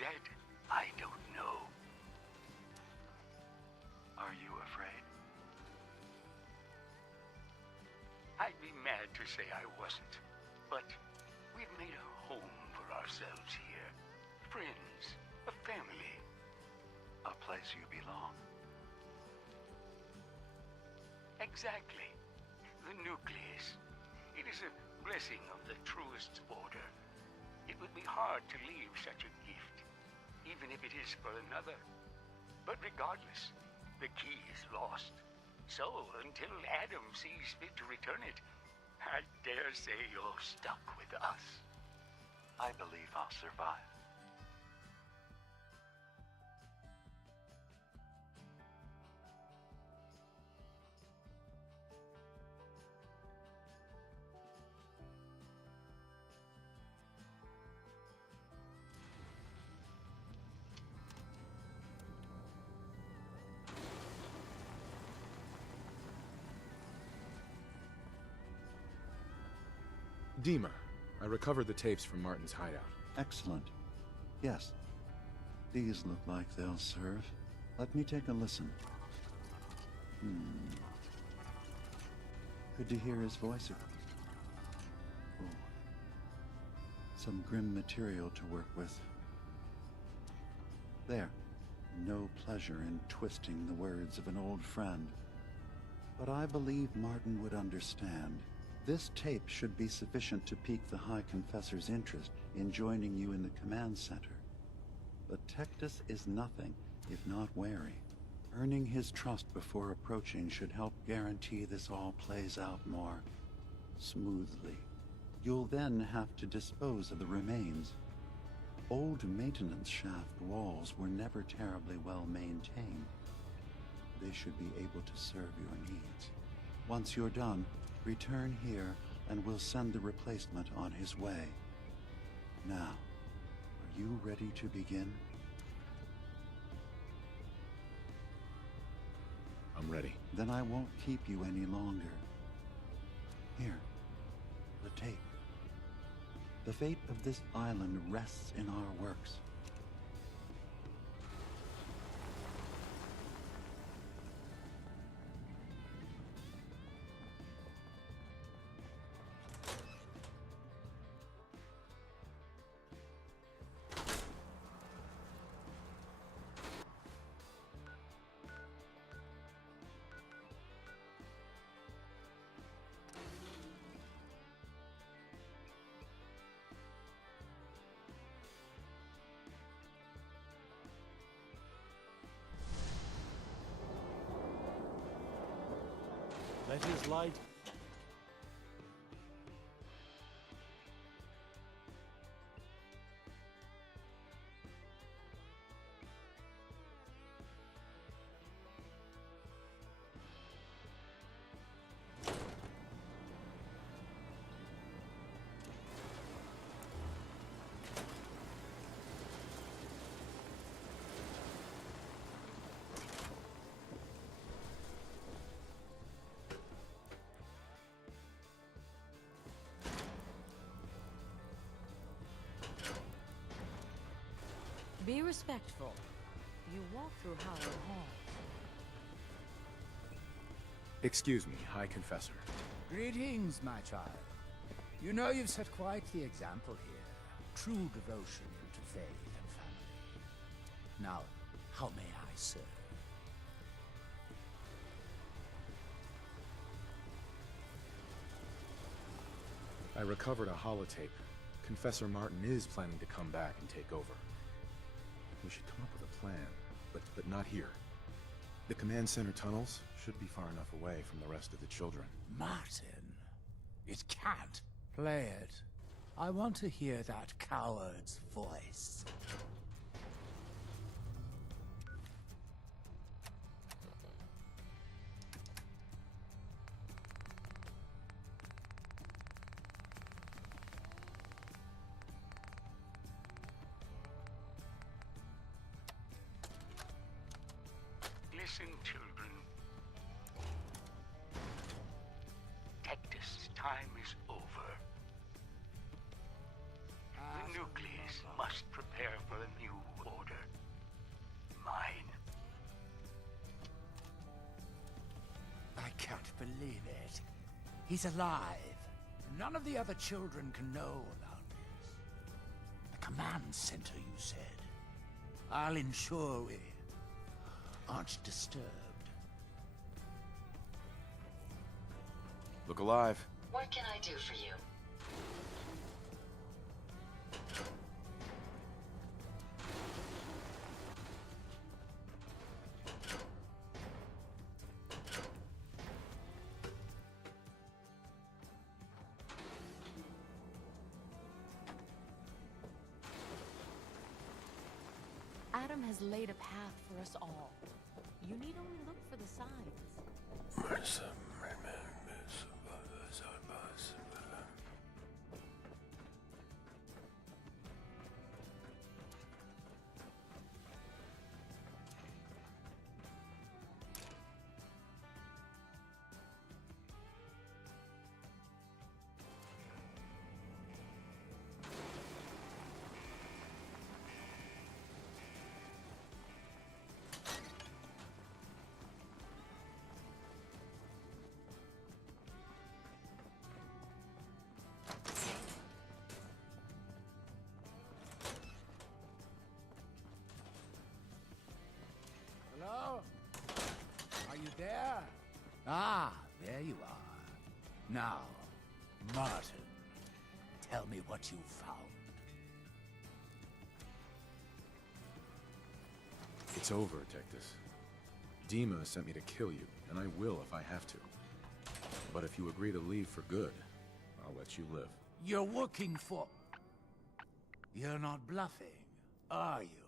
That I don't know. Are you afraid? I'd be mad to say I wasn't, but we've made a home for ourselves here. Friends, a family. A place you belong. Exactly. The nucleus. It is a blessing of the truest order. It would be hard to leave such a gift, even if it is for another. But regardless, the key is lost. So, until Adam sees fit to return it, I dare say you're stuck with us. I believe I'll survive. Dima, I recovered the tapes from Martin's hideout. Excellent. Yes. These look like they'll serve. Let me take a listen. Good to hear his voice. Oh. Some grim material to work with. There. No pleasure in twisting the words of an old friend. But I believe Martin would understand. This tape should be sufficient to pique the High Confessor's interest in joining you in the command center. But Tectus is nothing if not wary. Earning his trust before approaching should help guarantee this all plays out more smoothly. You'll then have to dispose of the remains. Old maintenance shaft walls were never terribly well maintained. They should be able to serve your needs. Once you're done, return here and we'll send the replacement on his way. Now, are you ready to begin? I'm ready. Then I won't keep you any longer. Here, the tape. The fate of this island rests in our works. Let his light... Be respectful. You walk through Howard Hall. Excuse me, High Confessor. Greetings, my child. You know you've set quite the example here. True devotion to faith and family. Now, how may I serve? I recovered a holotape. Confessor Martin is planning to come back and take over. We should come up with a plan, but not here. The command center tunnels should be far enough away from the rest of the children. Martin, it can't. Play it. I want to hear that coward's voice. Listen, children. Tectus' time is over. The nucleus must prepare for a new order. Mine. I can't believe it. He's alive. None of the other children can know about this. The command center, you said. I'll ensure we aren't disturbed. Look alive. What can I do for you? Adam has laid a path for us all. You need only look for the signs. Ah, there you are. Now, Martin, tell me what you found. It's over, Tectus. Dima sent me to kill you, and I will if I have to. But if you agree to leave for good, I'll let you live. You're working for... You're not bluffing, are you?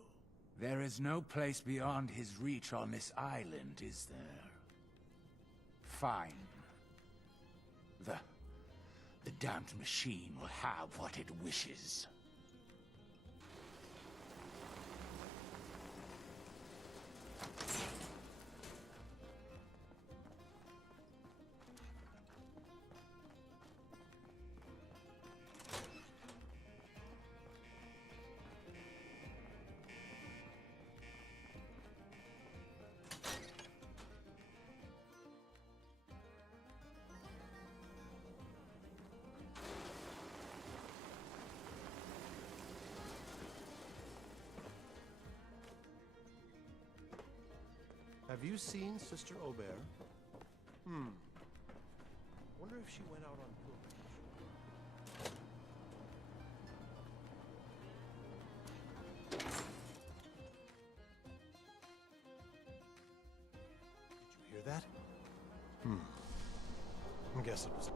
There is no place beyond his reach on this island, is there? Fine. The damned machine will have what it wishes. Have you seen Sister Aubert? Wonder if she went out on pilgrimage. Did you hear that? I guess it was...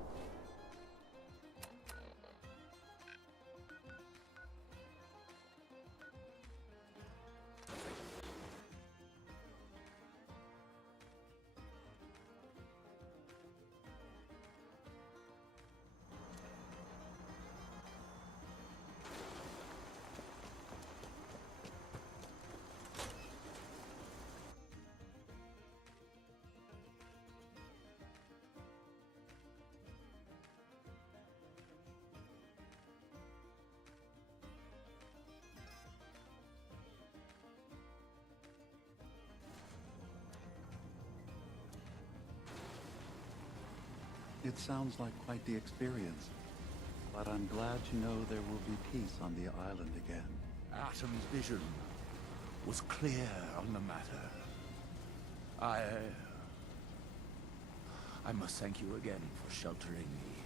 It sounds like quite the experience, but I'm glad to know there will be peace on the island again. Atom's vision was clear on the matter. I must thank you again for sheltering me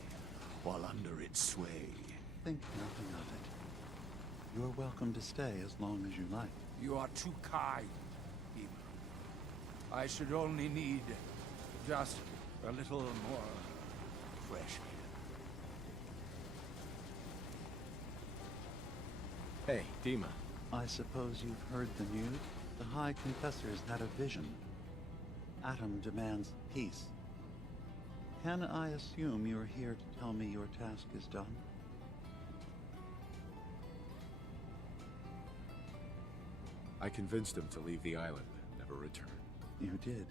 while under its sway. Think nothing of it. You're welcome to stay as long as you like. You are too kind, Eva. I should only need just a little more fresh air. Hey, Dima. I suppose you've heard the news? The High Confessor's had a vision. Atom demands peace. Can I assume you're here to tell me your task is done? I convinced him to leave the island and never return. You did?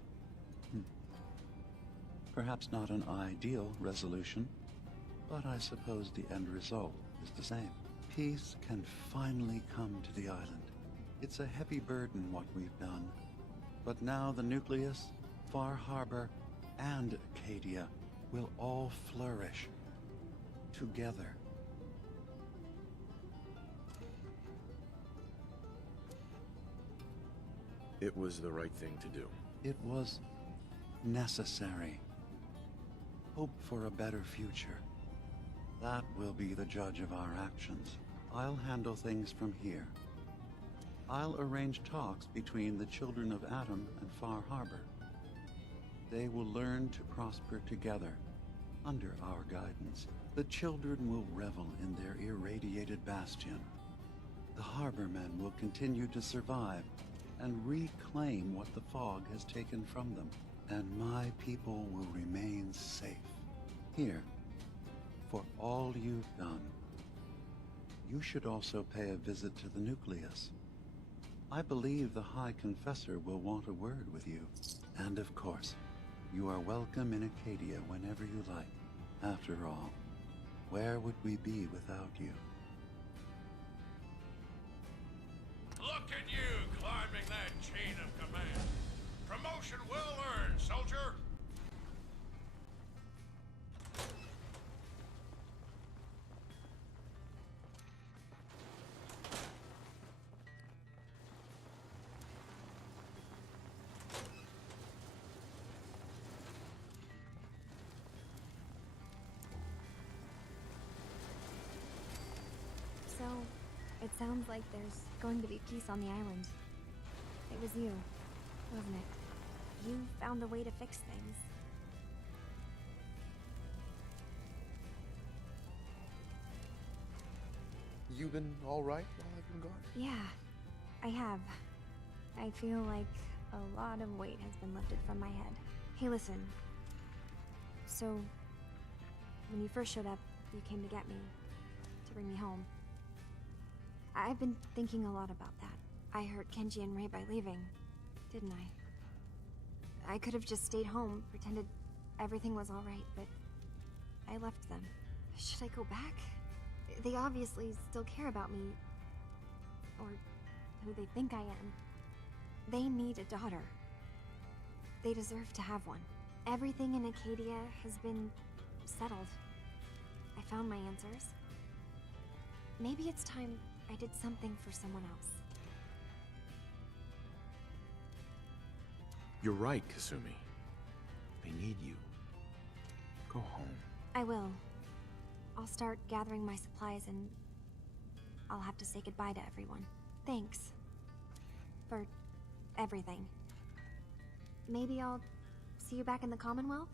Perhaps not an ideal resolution, but I suppose the end result is the same. Peace can finally come to the island. It's a heavy burden what we've done, but now the nucleus, Far Harbor, and Acadia will all flourish together. It was the right thing to do. It was necessary. Hope for a better future. That will be the judge of our actions. I'll handle things from here. I'll arrange talks between the children of Atom and Far Harbor. They will learn to prosper together under our guidance. The children will revel in their irradiated bastion. The Harbormen will continue to survive and reclaim what the fog has taken from them. And my people will remain safe. Here, for all you've done. You should also pay a visit to the nucleus. I believe the High Confessor will want a word with you. And of course, you are welcome in Acadia whenever you like. After all, where would we be without you? Look at you climbing that chain of command. Promotion well earned, soldier. It sounds like there's going to be peace on the island. It was you, wasn't it? You found a way to fix things. You been all right while I've been gone? Yeah, I have. I feel like a lot of weight has been lifted from my head. Hey, listen. So, when you first showed up, you came to get me, to bring me home. I've been thinking a lot about that. I hurt Kenji and Ray by leaving, didn't I? I could have just stayed home, pretended everything was all right, but I left them. Should I go back? They obviously still care about me, or who they think I am. They need a daughter. They deserve to have one. Everything in Acadia has been settled. I found my answers. Maybe it's time I did something for someone else. You're right, Kasumi. They need you. Go home. I will. I'll start gathering my supplies and I'll have to say goodbye to everyone. Thanks. For everything. Maybe I'll see you back in the Commonwealth?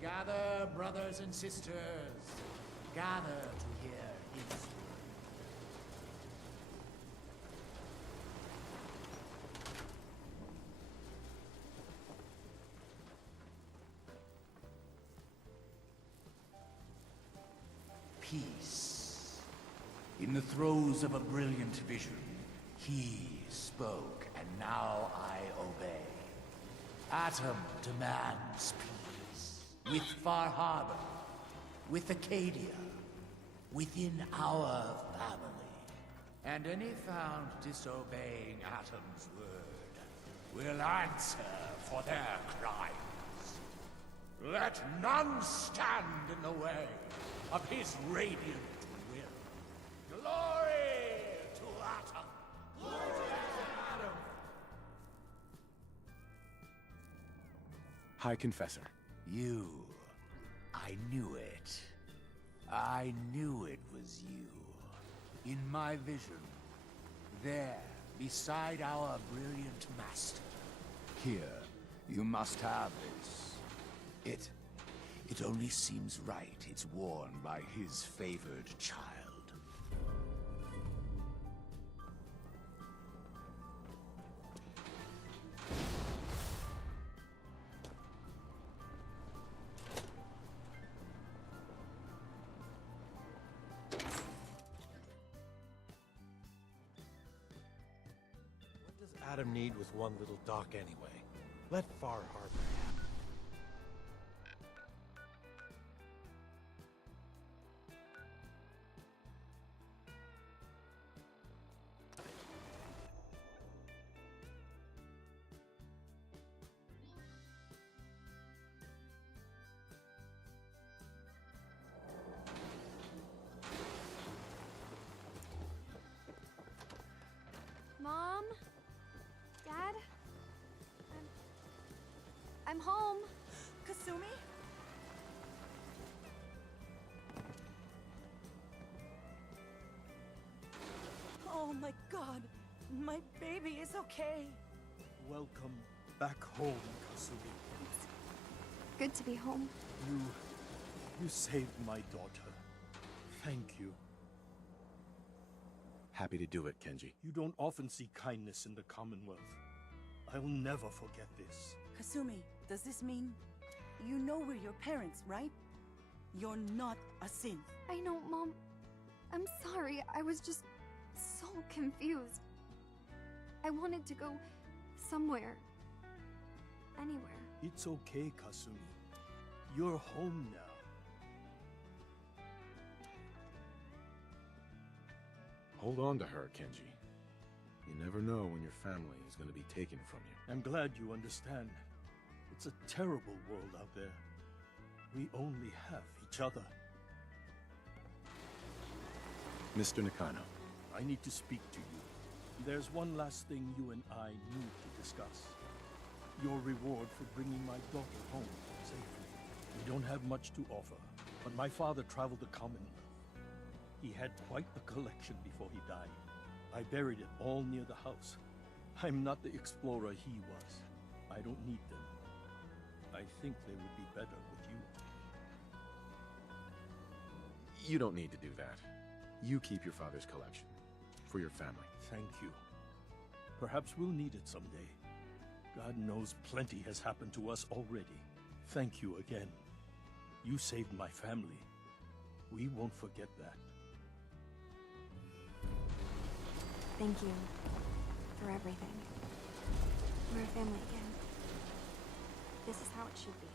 Gather, brothers and sisters. Gather to hear his story. Peace. In the throes of a brilliant vision, he spoke, and now I obey. Atom demands peace. With Far Harbor, with Acadia, within our family. And any found disobeying Atom's word will answer for their crimes. Let none stand in the way of his radiant will. Glory to Atom! Glory to Atom! High Confessor. You. I knew it. I knew it was you. In my vision. There, beside our brilliant master. Here, you must have this. It only seems right it's worn by his favored child. Adam need with one little dock anyway. Let Far Harbor have it. Mom? Dad? I'm home. Kasumi? Oh my god. My baby is okay. Welcome back home, Kasumi. It's good to be home. You saved my daughter. Thank you. Happy to do it, Kenji. You don't often see kindness in the Commonwealth. I'll never forget this. Kasumi, does this mean you know we're your parents, right? You're not a synth. I know, Mom. I'm sorry. I was just so confused. I wanted to go somewhere. Anywhere. It's okay, Kasumi. You're home now. Hold on to her, Kenji. You never know when your family is going to be taken from you. I'm glad you understand. It's a terrible world out there. We only have each other. Mr. Nakano. I need to speak to you. There's one last thing you and I need to discuss. Your reward for bringing my daughter home safely. We don't have much to offer, but my father traveled the Commonwealth. He had quite a collection before he died. I buried it all near the house. I'm not the explorer he was. I don't need them. I think they would be better with you. You don't need to do that. You keep your father's collection. For your family. Thank you. Perhaps we'll need it someday. God knows plenty has happened to us already. Thank you again. You saved my family. We won't forget that. Thank you for everything. We're a family again. This is how it should be.